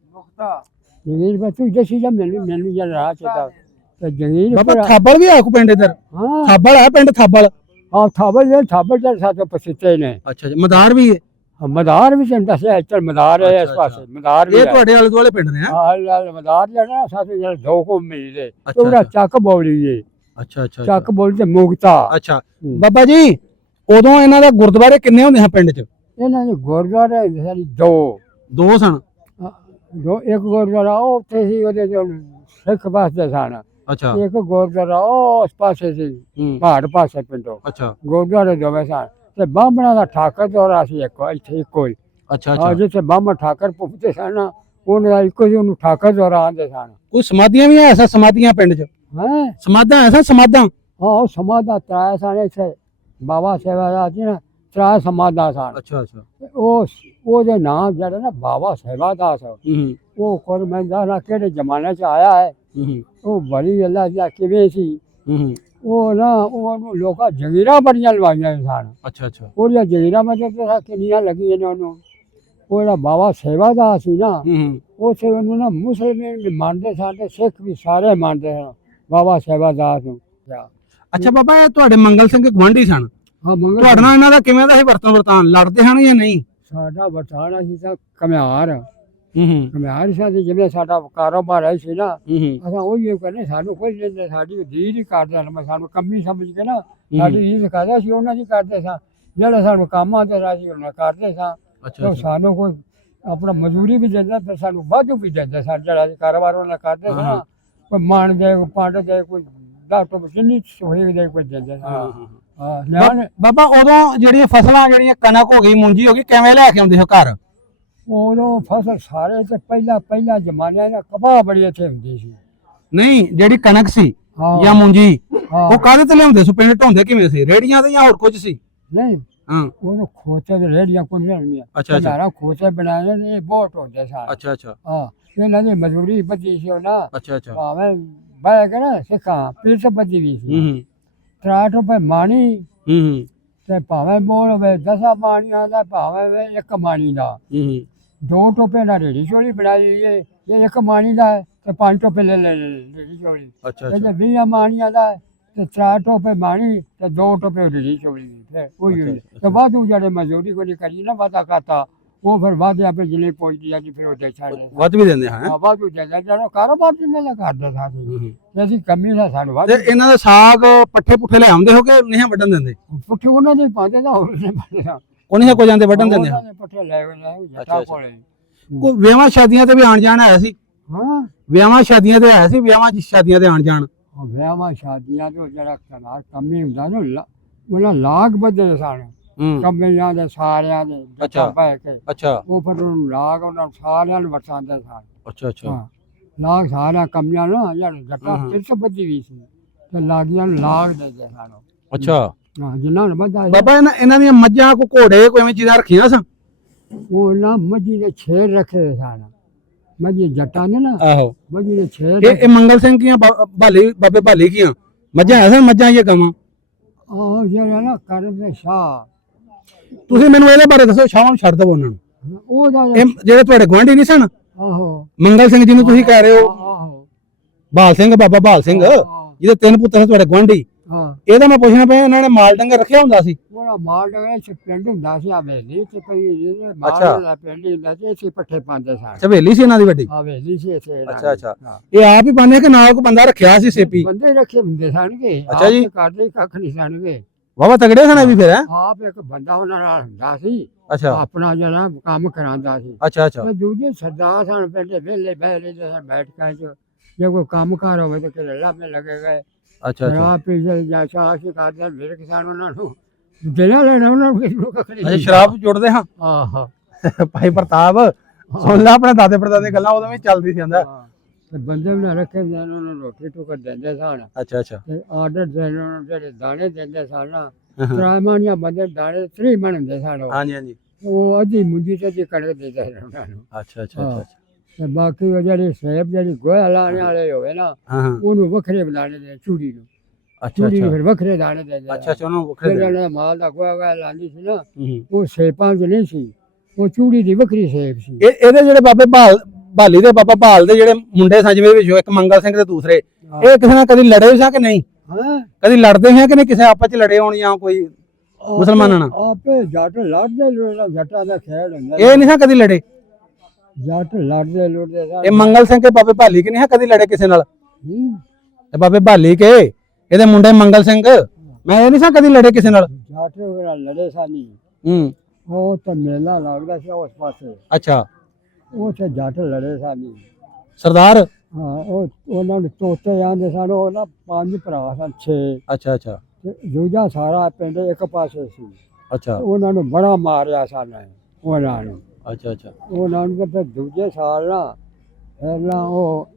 ਜਗੀਰਪੁਰਾ ਤੂੰ ਦੱਸੀ ਜਾ ਮੈਨੂੰ ਜਦ ਰਾਹ ਚੇਤਾ ਤੇ ਬਾਬਾ ਜਗੀਰਪੁਰਾ ਥਾਬਲ ਵੀ ਆਖੂ ਪਿੰਡ ਇਧਰ ਹਾਂ ਥਾਬਲ ਹੈ ਪਿੰਡ ਥਾਬਲ ਆ ਥਾਬਲ ਦੇ ਸਾਥੋਂ ਪਸਿੱਤੇ ਨੇ ਅੱਛਾ ਜੀ ਮਦਾਰ ਵੀ ਹੈ ਮਦਾਰ ਵੀ ਤੈਨੂੰ ਦੱਸਿਆ ਇੱਥੇ ਮਦਾਰ ਹੈ ਇਸ ਅੱਛਾ, ਪਾਸੇ ਮਦਾਰ ਵੀ ਇਹ ਤੁਹਾਡੇ ਆਲੇ ਦੁਆਲੇ ਪਿੰਡ ਨੇ ਹਾਂ ਮਦਾਰ ਜਿਹੜਾ ਸਾਥੇ ਜਿਹੜਾ ਦੋ ਕੋ ਮਿਲਦੇ ਅੱਛਾ, ਉਹਦਾ ਚੱਕ ਬੋਲੀ ਏ ਅੱਛਾ ਅੱਛਾ ਚੱਕ ਬੋਲੀ ਤੇ ਮੁਕਤਾ ਅੱਛਾ ਬਾਬਾ ਜੀ ਉਦੋਂ ਇਹਨਾਂ ਦਾ ਗੁਰਦੁਆਰੇ ਕਿੰਨੇ ਹੁੰਦੇ ਹਨ ਪਿੰਡ 'ਚ ਇਹਨਾਂ ਦੇ ਗੁਰਦੁਆਰੇ ਸਾਡੀ ਦੋ ਸਨ ਇੱਕ ਗੁਰਦੁਆਰਾ ਉਹ ਉੱਥੇ ਸੀ ਉਹਦੇ ਚ ਸਿੱਖ ਪਾਸੇ ਸਨ ਅੱਛਾ ਇੱਕ ਗੁਰਦੁਆਰਾ ਉਹ ਉਸ ਪਾਸੇ ਸੀ ਹੂੰ ਪਹਾੜ ਪਾਸੇ ਪਿੰਡੋਂ ਅੱਛਾ ਗੁਰਦੁਆਰੇ ਦੋਵੇਂ ਸਨ ਤੇ ਬਾਹਮਣਾ ਦਾ ਠਾਕਰ ਦੌਰਾ ਸੀ ਇੱਥੇ ਇੱਕੋ ਹੀ ਅੱਛਾ ਆ ਅੱਛਾ ਜਿੱਥੇ ਬਾਹਮਣ ਠਾਕਰ ਪੁੱਛਦੇ ਸਨ ਉਹਨਾਂ ਦਾ ਇੱਕੋ ਹੀ ਉਹਨੂੰ ਠਾਕਰ ਦੌਰਾ ਆਉਂਦੇ ਸਨ ਕੋਈ ਸਮਾਧੀਆਂ ਵੀ ਐਸਾ ਸਮਾਧੀਆਂ ਪਿੰਡ 'ਚ ਹੈ ਸਮਾਧਾਂ ਐਸਾ ਸਮਾਧਾਂ ਹਾਂ ਉਹ ਸਮਾਧਾ ਤਰਾਇਆ ਸਨ ਇੱਥੇ ਬਾਬਾ ਸੇਵਾਦਾਰ ਜੀ ਨਾ ਤਰਾਇਆ ਸਮਾਧਾ ਸਨ ਅੱਛਾ ਅੱਛਾ ਉਹਦੇ ਨਾਮ ਜਿਹੜਾ ਨਾ ਬਾਬਾ ਸੇਵਾਦਾਸ ਹੂੰ ਉਹ ਕੋਲ ਮੈਂ ਜਾਣਾ ਕਿਹੜੇ ਜ਼ਮਾਨੇ 'ਚ ਆਇਆ ਹੈ ਹੂੰ ਉਹ ਬੜੀ ਅੱਲਾ ਦੀ ਕਿਵੇਂ ਸੀ ਹੂੰ ਉਹ ਨਾ ਉਹਨੂੰ ਲੋਕਾਂ ਜਗੀਰਾਂ ਬੜੀਆਂ ਲਵਾਈਆਂ ਸਨ ਅੱਛਾ ਅੱਛਾ ਉਹਦੀਆਂ ਜਗੀਰਾਂ ਮਤਲਬ ਕਿੰਨੀਆਂ ਲੱਗੀਆਂ ਨੇ ਉਹਨੂੰ ਉਹ ਜਿਹੜਾ ਬਾਬਾ ਸੇਵਾਦਾਰ ਸੀ ਨਾ ਹੂੰ ਉੱਥੇ ਉਹਨੂੰ ਨਾ ਮੁਸਲਮਾਨ ਵੀ ਮੰਨਦੇ ਸਨ ਤੇ ਸਿੱਖ ਵੀ ਸਾਰੇ ਮੰਨਦੇ ਸਨ ਬਾਬਾ ਸੇਵਾਦਾਰ ਨੂੰ ਅੱਛਾ ਬਾਬਾ ਇਹ ਤੁਹਾਡੇ ਮੰਗਲ ਸਿੰਘ ਗਵਾਂਢੀ ਸਨ ਹਾਂ ਮੰਗਲ ਤੁਹਾਡੇ ਨਾਲ ਇਹਨਾਂ ਦਾ ਕਿਵੇਂ ਦਾ ਸੀ ਵਰਤਨ ਲੜਦੇ ਹਨ ਜਾਂ ਨਹੀਂ ਸਾਡਾ ਬਟਾਣਾ ਸੀ ਤਾਂ ਕਮਿਆਰ ਹੂੰ ਕਮਿਆਰ ਸਾਡੀ ਜਿਵੇਂ ਸਾਡਾ ਕਾਰੋਬਾਰ ਹੈ ਸੀ ਨਾ ਹੂੰ ਅਸਾਂ ਉਹ ਹੀ ਕਹਿੰਦੇ ਸਾਨੂੰ ਕੋਈ ਨਹੀਂ ਸਾਡੀ ਦੀਦ ਹੀ ਕਰਦੇ ਹਨ ਸਾਨੂੰ ਕੰਮੀ ਸਮਝ ਕੇ ਨਾ ਸਾਡੀ ਰੀਸ ਕਰਦਾ ਸੀ ਉਹਨਾਂ ਦੀ ਕਰਦੇ ਸਾਂ ਜਿਹੜਾ ਸਾਨੂੰ ਕੰਮ ਆਉਂਦਾ ਰਾਜੀ ਉਹਨਾਂ ਕਰਦੇ ਸਾਂ ਅੱਛਾ ਸਾਨੂੰ ਕੋਈ ਆਪਣਾ ਮਜ਼ਦੂਰੀ ਵੀ ਦਿੰਦਾ ਤੇ ਸਾਨੂੰ ਵਾਧੂ ਵੀ ਦਿੰਦਾ ਸਾਡਾ ਜਿਹੜਾ ਕਾਰੋਬਾਰ ਉਹਨਾਂ ਕਰਦੇ ਸੀ ਨਾ ਕੋਈ ਮਾਣ ਜਾਏ ਕੋਈ ਪਾਂਡ ਜਾਏ ਕੋਈ ਡਾਕਟਰ ਜਿੰਨੀ ਸੋਹੀ ਜਾਏ ਕੋਈ ਦਿੰਦਾ ਹਾਂ ਬਾਬਾ ਉਦੋਂ ਜਿਹੜੀਆਂ ਫਸਲਾਂ ਜਿਹੜੀਆਂ ਕਣਕ ਹੋ ਗਈ ਮੂੰਜੀ ਹੋ ਗਈ ਕਿਵੇਂ ਲੈ ਕੇ ਆਉਂਦੇ ਹੋ ਘਰ ਉਦੋਂ ਫਸਲ ਸਾਰੇ ਤੇ ਪਹਿਲਾ ਜ਼ਮਾਨੇ ਦਾ ਕਪਾਹ ਬੜੀ ਇੱਥੇ ਹੁੰਦੀ ਸੀ ਨਹੀਂ ਜਿਹੜੀ ਕਣਕ ਸੀ ਹਾਂ ਜਾਂ ਮੂੰਜੀ ਹਾਂ ਉਹ ਕਾਹਦੇ ਤੇ ਲਿਆਉਂਦੇ ਸੀ ਪਿੰਡ ਢੋਂਦੇ ਕਿਵੇਂ ਸੀ ਰੇੜੀਆਂ ਤੇ ਜਾਂ ਹੋਰ ਕੁਝ ਸੀ ਨਹੀਂ ਹਾਂ ਉਹਨੂੰ ਖੋਤੇ ਦੇ ਰੇੜੀਆਂ ਕੋਈ ਨਹੀਂ ਅੱਛਾ ਅੱਛਾ ਸਾਰਾ ਖੋਤੇ ਬਣਾਏ ਨੇ ਇਹ ਬਹੁਤ ਹੁੰਦੇ ਸਾਰੇ ਅੱਛਾ ਅੱਛਾ ਹਾਂ ਇਹਨਾਂ ਦੀ ਮਜ਼ਦੂਰੀ ਬੱਜੀ ਸੀ ਉਹਨਾਂ ਅੱਛਾ ਅੱਛਾ ਭਾਵੇਂ ਬਾਇਆ ਕੇ ਨਾ ਸਿੱਖਾਂ ਪੀਰ ਤੋਂ ਬੱਜੀ ਵੀ ਸੀ ਹੂੰ 60 ਰੁਪਏ ਮਾਣੀ ਹੂੰ ਤੇ ਭਾਵੇਂ ਬੋਲ ਹੋਵੇ 10 ਮਾਣੀਆਂ ਦਾ ਭਾਵੇਂ ਇੱਕ ਮਾਣੀ ਦਾ ਹੂੰ 2 ਟੋਪੇ ਨਾਲ ਰੇੜੀ ਚੋਲੀ ਬਣਾਈ ਇਹ ਇੱਕ ਮਾਣੀ ਦਾ ਹੈ ਤੇ 5 ਟੋਪੇ ਲੈ ਰੇੜੀ ਚੋਲੀ ਅੱਛਾ ਤੇ 20 ਮਾਣੀਆਂ ਦਾ ਹੈ ਤੇ 4 ਟੋਪੇ ਮਾਣੀ ਤੇ 2 ਟੋਪੇ ਰੇੜੀ ਚੋਲੀ ਫਿਰ ਉਹੀ ਤੇ ਵਾਧੂ ਜਿਹੜੇ ਮਜ਼ਦੂਰੀ ਕੋਈ ਕਰੀ ਨਾ ਵਾਦਾ ਕਰਤਾ ਉਹ ਫਿਰ ਵਾਧਿਆ ਪੇ ਜਿਲੇ ਪਹੁੰਚਦੀ ਜਾਂਦੀ ਫਿਰ ਉਹ ਦੇ ਛੱਡਦੇ ਵੱਧ ਵੀ ਦਿੰਦੇ ਹਾਂ ਵਾਧੂ ਜਾਂਦਾ ਜਦੋਂ ਕਾਰੋਬਾਰ ਜਿੰਨੇ ਦਾ ਕਰਦੇ ਸਾਡੀ ਤੇ ਅਸੀਂ ਕਮੀ ਦਾ ਸਾਨੂੰ ਤੇ ਵਾਧੂ ਇਹਨਾਂ ਦਾ ਸਾਗ ਪੱਠੇ ਪੁੱਠੇ ਲੈ ਆਉਂਦੇ ਹੋ ਕਿ ਨਹੀਂ ਵੱਢਣ ਦਿੰਦੇ ਪੁੱਠੇ ਉਹਨਾਂ ਦੇ ਪਾਉਂਦੇ ਨਾ ਹੋਰ ਨੇ ਪਾਉਂਦੇ ਉਹ ਨਹੀਂ ਕੋ ਜਾਂਦੇ ਵੱਢਣ ਦਿੰਦੇ ਉਹਨਾਂ ਦੇ ਪੱਠੇ ਲੈ ਜੱਟਾ ਕੋਲੇ ਕੋਈ ਵਿਆਹਾਂ ਸ਼ਾਦੀਆਂ ਤੇ ਵੀ ਆਣ ਜਾਣ ਆਇਆ ਸੀ ਹਾਂ ਵਿਆਹਾਂ ਸ਼ਾਦੀਆਂ ਤੇ ਆਇਆ ਸੀ ਵਿਆਹਾਂ ਸ਼ਾਦੀਆਂ ਤੇ ਆਣ ਜਾਣ ਵਿਆਹਾਂ ਸ਼ਾਦੀਆਂ ਤੋਂ ਜਿਹੜਾ ਕਨਾਰ ਕੰਮੀ ਹੁੰਦਾ ਨਾ ਉਹਨਾਂ ਲਾਗ ਬੱਦਲ ਸਨ ਕੰਮੀਆਂ ਦੇ ਸਾਰਿਆਂ ਦੇ ਜੱਟਾ ਪੈ ਕੇ ਅੱਛਾ ਉਹ ਫਿਰ ਉਹਨੂੰ ਲਾਗ ਉਹਨਾਂ ਨੂੰ ਸਾਰਿਆਂ ਨੂੰ ਵਰਸਾਉਂਦੇ ਸਨ ਅੱਛਾ ਅੱਛਾ ਲਾਗ ਸਾਰਿਆਂ ਕੰਮੀਆਂ ਨਾ ਜਿਹੜਾ ਜੱਟਾ ਤਿਰਸ ਬੱਜੀ ਵੀ ਸੀ ਤੇ ਲਾਗੀਆਂ ਨੂੰ ਲਾਗ ਦੇ ਸਨ ਅੱਛਾ ਹਾਂ ਜਿੰਨਾਂ ਨੂੰ ਬੱਧਾ ਬਾਬਾ ਇਹਨਾਂ ਦੀਆਂ ਮੱਝਾਂ ਕੋ ਘੋੜੇ ਕੋਈ ਐਵੇਂ ਚੀਜ਼ਾਂ ਰੱਖੀਆਂ ਸਨ ਉਹ ਨਾ ਮੱਝੀ ਦੇ ਛੇਰ ਰੱਖੇ ਸਨ ਮੱਝੀ ਜੱਟਾਂ ਨੇ ਨਾ ਆਹੋ ਮੱਝੀ ਦੇ ਛੇਰ ਇਹ ਮੰਗਲ ਸਿੰਘ ਕੀਆਂ ਬਾਬੇ ਭਾਲੀ ਕੀਆਂ ਮੱਝਾਂ ਐਸਾ ਮੱਝਾਂ ਇਹ ਗਾਵਾਂ ਉਹ ਜਿਹੜਾ ਨਾ ਕਰਦੇ ਸ਼ਾਹ ਤੁਸੀਂ ਮੈਨੂੰ ਇਹਦੇ ਬਾਰੇ ਦੱਸੋ ਸ਼ਾਹਾਂ ਨੂੰ ਛੱਡ ਦਵੋ ਉਹਨਾਂ ਨੂੰ ਉਹਦਾ ਇਹ ਜਿਹੜੇ ਤੁਹਾਡੇ ਗੁਆਂਢੀ ਨਹੀਂ ਸਨ ਆਹੋ ਮੰਗਲ ਸਿੰਘ ਜਿਹਨੂੰ ਤੁਸੀਂ ਕਹਿ ਰਹੇ ਹੋ ਆਹੋ ਬਾਲ ਸਿੰਘ ਬਾਬਾ ਬਾਲ ਸਿੰਘ ਜਿਹਦੇ 3 ਪੁੱਤਰ ਸੀ ਤੁਹਾਡੇ ਗੁਆਂਢੀ ਹਾਂ ਇਹਦਾ ਮੈਂ ਪੁੱਛਣਾ ਪਿਆ ਇਹਨਾਂ ਨੇ ਮਾਲ ਡੰਗਰ ਰੱਖਿਆ ਹੁੰਦਾ ਸੀ ਉਹਦਾ ਮਾਲ ਡੰਗਰ ਚ ਪਿੰਡ ਹੁੰਦਾ ਸੀ ਹਵੇਲੀ ਤੇ ਪਈ ਜਿਹਦੇ ਮਾਲ ਦਾ ਪਿੰਡ ਹੁੰਦਾ ਸੀ ਇੱਥੇ ਪੱਠੇ ਪਾਉਂਦੇ ਸਨ ਹਵੇਲੀ ਸੀ ਇਹਨਾਂ ਦੀ ਵੱਡੀ ਹਵੇਲੀ ਸੀ ਇੱਥੇ ਅੱਛਾ ਅੱਛਾ ਇਹ ਆਪ ਹੀ ਪਾਉਂਦੇ ਕਿ ਨਾਲ ਕੋਈ ਬੰਦਾ ਰੱਖਿਆ ਸੀ ਸੇਪੀ ਬੰਦੇ ਰੱਖੇ ਹੁੰਦੇ ਸਨਗੇ ਅੱਛਾ ਜੀ ਕਰਦੇ ਕੱਖ ਨਹੀਂ ਸਨਗੇ ਵਾਵਾ ਤਗੜੇ ਸਨ ਵੀ ਫਿਰ ਆਪ ਇੱਕ ਬੰਦਾ ਉਹਨਾਂ ਨਾਲ ਹੁੰਦਾ ਸੀ ਅੱਛਾ ਆਪਣਾ ਜਿਹੜਾ ਕੰਮ ਕਰਾਉਂਦਾ ਸੀ ਅੱਛਾ ਅੱਛਾ ਦੂਜੇ ਸਰਦਾਰ ਸਨ ਪਿੰਡ ਵਿਹਲੇ ਬਹਿਲੇ ਬੈਠ ਕੇ ਜੇ ਕੋਈ ਕੰਮ ਕਾਰ ਹੋਵੇ ਤਾਂ ਕਿਹੜੇ ਲਾਮੇ ਲੱਗੇ ਗਏ ਅੱਛਾ ਸ਼ਰਾਬ ਪੀ ਜਾਂ ਚਾਹ ਸੀ ਕਰਦੇ ਮੇਰੇ ਕਿਸਾਨ ਉਹਨਾਂ ਨੂੰ ਦੇਣਾ ਲੈਣਾ ਉਹਨਾਂ ਨੂੰ ਕਿਸੇ ਨੂੰ ਕੱਖ ਨਹੀਂ ਅੱਛਾ ਸ਼ਰਾਬ ਜੁੜਦੇ ਹਾਂ ਆਹੋ ਭਾਈ ਪ੍ਰਤਾਪ ਸੁਣ ਲੈ ਆਪਣੇ ਦਾਦੇ ਪੜਦਾਦੇ ਗੱਲਾਂ ਉਦੋਂ ਵੀ ਚੱਲਦੀ ਸੀ ਜਾਂਦਾ ਤੇ ਬੰਦੇ ਵੀ ਰੱਖੇ ਉਹਨਾਂ ਨੂੰ ਰੋਟੀ ਟੁਕੜ ਦਿੰਦੇ ਸਨ ਅੱਛਾ ਅੱਛਾ ਤੇ ਆਰਡਰ ਦੇ ਉਹਨਾਂ ਨੂੰ ਜਿਹੜੇ ਦਾਣੇ ਦਿੰਦੇ ਸਨ ਤਰਾਮਾਨੀਆਂ ਬੰਦੇ ਦਾਣੇ 3 ਮਣ ਹੁੰਦੇ ਸਨ ਹਾਂਜੀ ਹਾਂਜੀ ਉਹ ਅੱਧੀ ਮੁੰਜੀ ਤੇ ਕਣਕ ਦੇ ਦਿੰਦੇ ਉਹਨਾਂ ਨੂੰ ਅੱਛਾ ਅੱਛਾ ਅੱਛਾ ਤੇ ਬਾਕੀ ਉਹ ਜਿਹੜੀ ਸੇਬ ਜਿਹੜੀ ਗੋਹਾ ਲਾਣੇ ਵਾਲੇ ਹੋਵੇ ਨਾ ਹਾਂ ਹਾਂ ਉਹਨੂੰ ਵੱਖਰੇ ਬਣਾਣੇ ਦੇ ਚੂੜੀ ਨੂੰ ਅੱਛਾ ਚੂੜੀ ਨੂੰ ਅੱਛਾ ਫਿਰ ਵੱਖਰੇ ਦਾਣੇ ਦੇ ਅੱਛਾ ਅੱਛਾ ਉਹਨੂੰ ਵੱਖਰੇ ਜਿਹੜਾ ਦੇ ਉਹਨਾਂ ਦਾ ਮਾਲ ਦਾ ਗੋਹਾ ਲਾਉਂਦੀ ਸੀ ਨਾ ਹੂੰ। ਉਹ ਸੇਬਾਂ 'ਚ ਨਹੀਂ ਸੀ ਉਹ ਚੂੜੀ ਦੀ ਵੱਖਰੀ ਸੇਬ ਸੀ। ਇਹਦੇ ਜਿਹੜੇ ਬਾਬੇ ਭਾਲੀ ਦੇ ਬਾਬਾ ਭਾਲ ਦੇ ਜਿਹੜੇ ਮੁੰਡੇ ਸੰਜਵੇਂ ਵਿੱਚੋਂ ਇੱਕ ਮੰਗਲ ਸਿੰਘ ਤੇ ਦੂਸਰੇ ਇਹ ਕਿਸੇ ਨਾਲ ਕਦੀ ਲੜੇ ਵੀ ਸਾਂ ਕਿ ਨਹੀਂ ਹਾਂ ਕਦੀ ਲੜਦੇ ਹੈ ਕਿ ਨਹੀਂ ਕਿਸੇ ਆਪਸ ਚ ਲੜੇ ਹੋਣ ਜਾਂ ਕੋਈ ਮੁਸਲਮਾਨਾਂ ਨਾਲ ਆਪੇ ਜੱਟ ਲੜਦੇ ਲੁੜਦੇ ਜੱਟਾਂ ਦਾ ਖੇਡ ਹੁੰਦਾ ਇਹ ਨਹੀਂ ਸਾਂ ਕਦੀ ਲੜੇ ਜੱਟ ਲੜਦੇ ਲੁੜਦੇ ਇਹ ਮੰਗਲ ਸਿੰਘ ਤੇ ਬਾਬੇ ਭਾਲੀ ਕਿ ਨਹੀਂ ਹੈ ਕਦੀ ਲੜੇ ਕਿਸੇ ਨਾਲ ਤੇ ਬਾਬੇ ਭਾਲੀ ਕੇ ਇਹਦੇ ਮੁੰਡੇ ਮੰਗਲ ਸਿੰਘ ਮੈਂ ਇਹ ਨਹੀਂ ਸਾਂ ਕਦੀ ਲੜੇ ਕਿਸੇ ਨਾਲ ਜੱਟ ਵਗੈਰਾ ਲੜੇ ਸਾਨੀ ਹੂੰ ਉਹ ਤਾਂ ਮੇਲਾ ਲੱਗਦਾ ਸੀ ਉਸ ਪਾਸੇ ਅੱਛਾ ਉਹ ਤੇ ਜੱਟ ਲੜੇ ਸਾਨੀ ਸਰਦਾਰ ਹਾਂ ਉਹ ਉਹਨਾਂ ਨੂੰ ਤੋਤੇ ਆਂਦੇ ਸਨ ਉਹ ਨਾ 5 ਭਰਾ ਸਨ 6 ਅੱਛਾ ਅੱਛਾ ਤੇ ਦੂਜਾ ਸਾਰਾ ਪਿੰਡ ਇੱਕ ਪਾਸੇ ਸੀ ਅੱਛਾ ਉਹਨਾਂ ਨੂੰ ਬੜਾ ਮਾਰਿਆ ਸਨ ਉਹਨਾਂ ਨੂੰ ਅੱਛਾ ਅੱਛਾ ਉਹਨਾਂ ਨੂੰ ਤਾਂ ਫਿਰ ਦੂਜੇ ਸਾਲ ਨਾ ਫਿਰ ਨਾ ਉਹ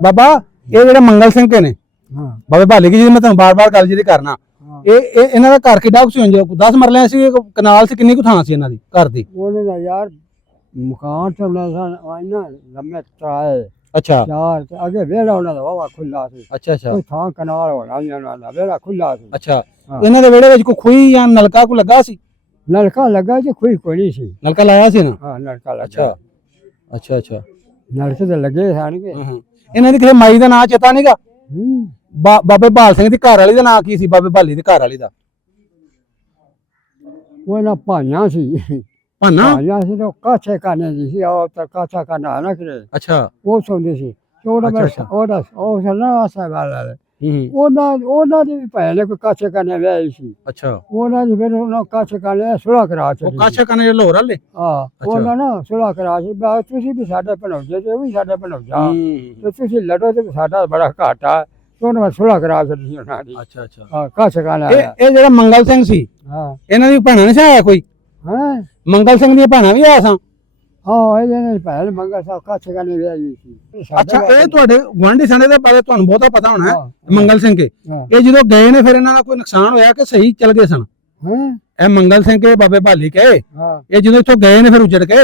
ਬਾਬਾ ਇਹ ਜਿਹੜੇ ਮੰਗਲ ਸਿੰਘ ਕੇ ਨੇ ਹਾਂ ਬਾਬੇ ਭਾਲੀ ਕੀ ਜੀ ਮੈਂ ਤੁਹਾਨੂੰ ਬਾਰ-ਬਾਰ ਗੱਲ ਜਿਹੜੀ ਕਰਨਾ ਹਾਂ ਇਹ ਇਹਨਾਂ ਦਾ ਘਰ ਕਿੱਡਾ ਕੁ ਸੀ ਉਂਝ 10 ਮਰਲਿਆਂ ਸੀ ਕਨਾਲ ਸੀ ਕਿੰਨੀ ਕੁ ਥਾਂ ਸੀ ਇਹਨਾਂ ਦੀ ਘਰ ਦੀ ਉਹਨੇ ਨਾ ਯਾਰ ਮਕਾਨ ਚੱਲਦਾ ਸਨ ਆਇਨਾ ਲੰਮੇ ਟਰਾਏ ਅੱਛਾ ਚਾਰ ਤੇ ਅੱਗੇ ਵਿਹੜਾ ਉਹਨਾਂ ਦਾ ਵਾਵਾ ਖੁੱਲਾ ਸੀ ਅੱਛਾ ਅੱਛਾ ਕੋਈ ਥਾਂ ਕਨਾਲ ਹੋਣਾ ਨਹੀਂ ਉਹਨਾਂ ਦਾ ਵਿਹੜਾ ਖੁੱਲਾ ਸੀ ਅੱਛਾ ਹਾਂ। ਇਹਨਾਂ ਦੇ ਵਿਹੜੇ ਵਿੱਚ ਕੋਈ ਖੂਹੀ ਜਾਂ ਨਲਕਾ ਕੋ ਲੱਗਾ ਸੀ ਨਲਕਾ ਲੱਗਾ ਤੇ ਕੋਈ ਨਹੀਂ ਸੀ ਨਲਕਾ ਲਾਇਆ ਸੀ ਨਾ ਹਾਂ ਨਲਕਾ ਲੱਗਾ ਅੱਛਾ ਅੱਛਾ ਅੱਛਾ ਨਲਕੇ ਤੇ ਲੱਗੇ ਸਨਗੇ ਇਹਨਾਂ ਦੀ ਕਿਸੇ ਮਾਈ ਦਾ ਨਾਂ ਚੇਤਾ ਨਹੀਂਗਾ ਹੂੰ ਬਾਬੇ ਭਾਲ ਸਿੰਘ ਦੀ ਘਰ ਵਾਲੀ ਦਾ ਨਾਂ ਕੀ ਸੀ ਬਾਬੇ ਭਾਲੀ ਦੀ ਘਰ ਵਾਲੀ ਦਾ ਉਹ ਨਾ ਭਾਈਆਂ ਸੀ ਭਾਨਾ ਭਾਈਆਂ ਸੀ ਤਾਂ ਕਾਛੇ ਕਾਨੇ ਦੀ ਸੀ ਉਹ ਤਾਂ ਕਾਛਾ ਕਾਨਾ ਨਾ ਕਰੇ ਅੱਛਾ ਉਹ ਸੌਂਦੇ ਸੀ ਤੇ ਉਹਦਾ ਅੱਛਾ, ਅੱਛਾ। ਉਹਦਾ ਉਹ ਸਨਾ ਆਸਾ ਵਾਲਾ ਹੂੰ ਉਹਨਾਂ ਦੀ ਵੀ ਭੈਣ ਨੇ ਕੋਈ ਕਾਛੇ ਕਾਨੇ ਵਿਆਹੀ ਸੀ ਅੱਛਾ ਉਹਨਾਂ ਦੀ ਫਿਰ ਉਹਨਾਂ ਕਾਛੇ ਕਾਨੇ ਸੁਲਾ ਕਰਾ ਉਹ ਚੜੀ ਕਾਛਾ ਕਨੇ ਲਾਹੌਰ ਵਾਲੇ ਹਾਂ ਉਹਨਾਂ ਨਾ ਸੁਲਾ ਕਰਾ ਸੀ ਬਾ ਤੁਸੀਂ ਵੀ ਸਾਡੇ ਭਣੋਜੇ ਤੇ ਉਹ ਵੀ ਸਾਡੇ ਭਣੋਜਾ ਤੇ ਤੁਸੀਂ ਲੜੋ ਤੇ ਸਾਡਾ ਬੜਾ ਘਾਟਾ ਉਹਨਾਂ ਨੇ ਸੁਲਾ ਕਰਾ ਛੱਡੀ ਉਹਨਾਂ ਦੀ ਅੱਛਾ ਅੱਛਾ ਹਾਂ ਕਾਛੇ ਕਾਨੇ ਇਹ ਜਿਹੜਾ ਮੰਗਲ ਸਿੰਘ ਸੀ ਹਾਂ ਇਹਨਾਂ ਦੀ ਭੈਣਾਂ ਨਹੀਂ ਸੀ ਆਇਆ ਕੋਈ ਹਾਂ ਮੰਗਲ ਸਿੰਘ ਦੀਆਂ ਭੈਣਾਂ ਵੀ ਆਇਆ ਸਾਂ ਹਾਂ ਇਹਦੇ ਨੇ ਭੈਣ ਮੰਗਾ ਸਾਹਿਬ ਕਾਛੇ ਕਾਨੇ ਵਿਆਹੀ ਸੀ ਅੱਛਾ ਇਹ ਤੁਹਾਡੇ ਗੁਆਂਢੀ ਸਣੇ ਦੇ ਬਾਰੇ ਤੁਹਾਨੂੰ ਬਹੁਤਾ ਪਤਾ ਹੋਣਾ ਹੈ ਹਾਂ, ਮੰਗਲ ਸਿੰਘ ਕੇ ਹਾਂ ਇਹ ਜਦੋਂ ਗਏ ਨੇ ਫਿਰ ਇਹਨਾਂ ਦਾ ਕੋਈ ਨੁਕਸਾਨ ਹੋਇਆ ਕਿ ਸਹੀ ਚੱਲ ਗਏ ਸਨ ਹਾਂ ਇਹ ਮੰਗਲ ਸਿੰਘ ਕੇ ਬਾਬੇ ਭਾਲੀ ਕੇ ਹਾਂ ਇਹ ਜਦੋਂ ਇੱਥੋਂ ਗਏ ਨੇ ਫਿਰ ਉਜੜ ਕੇ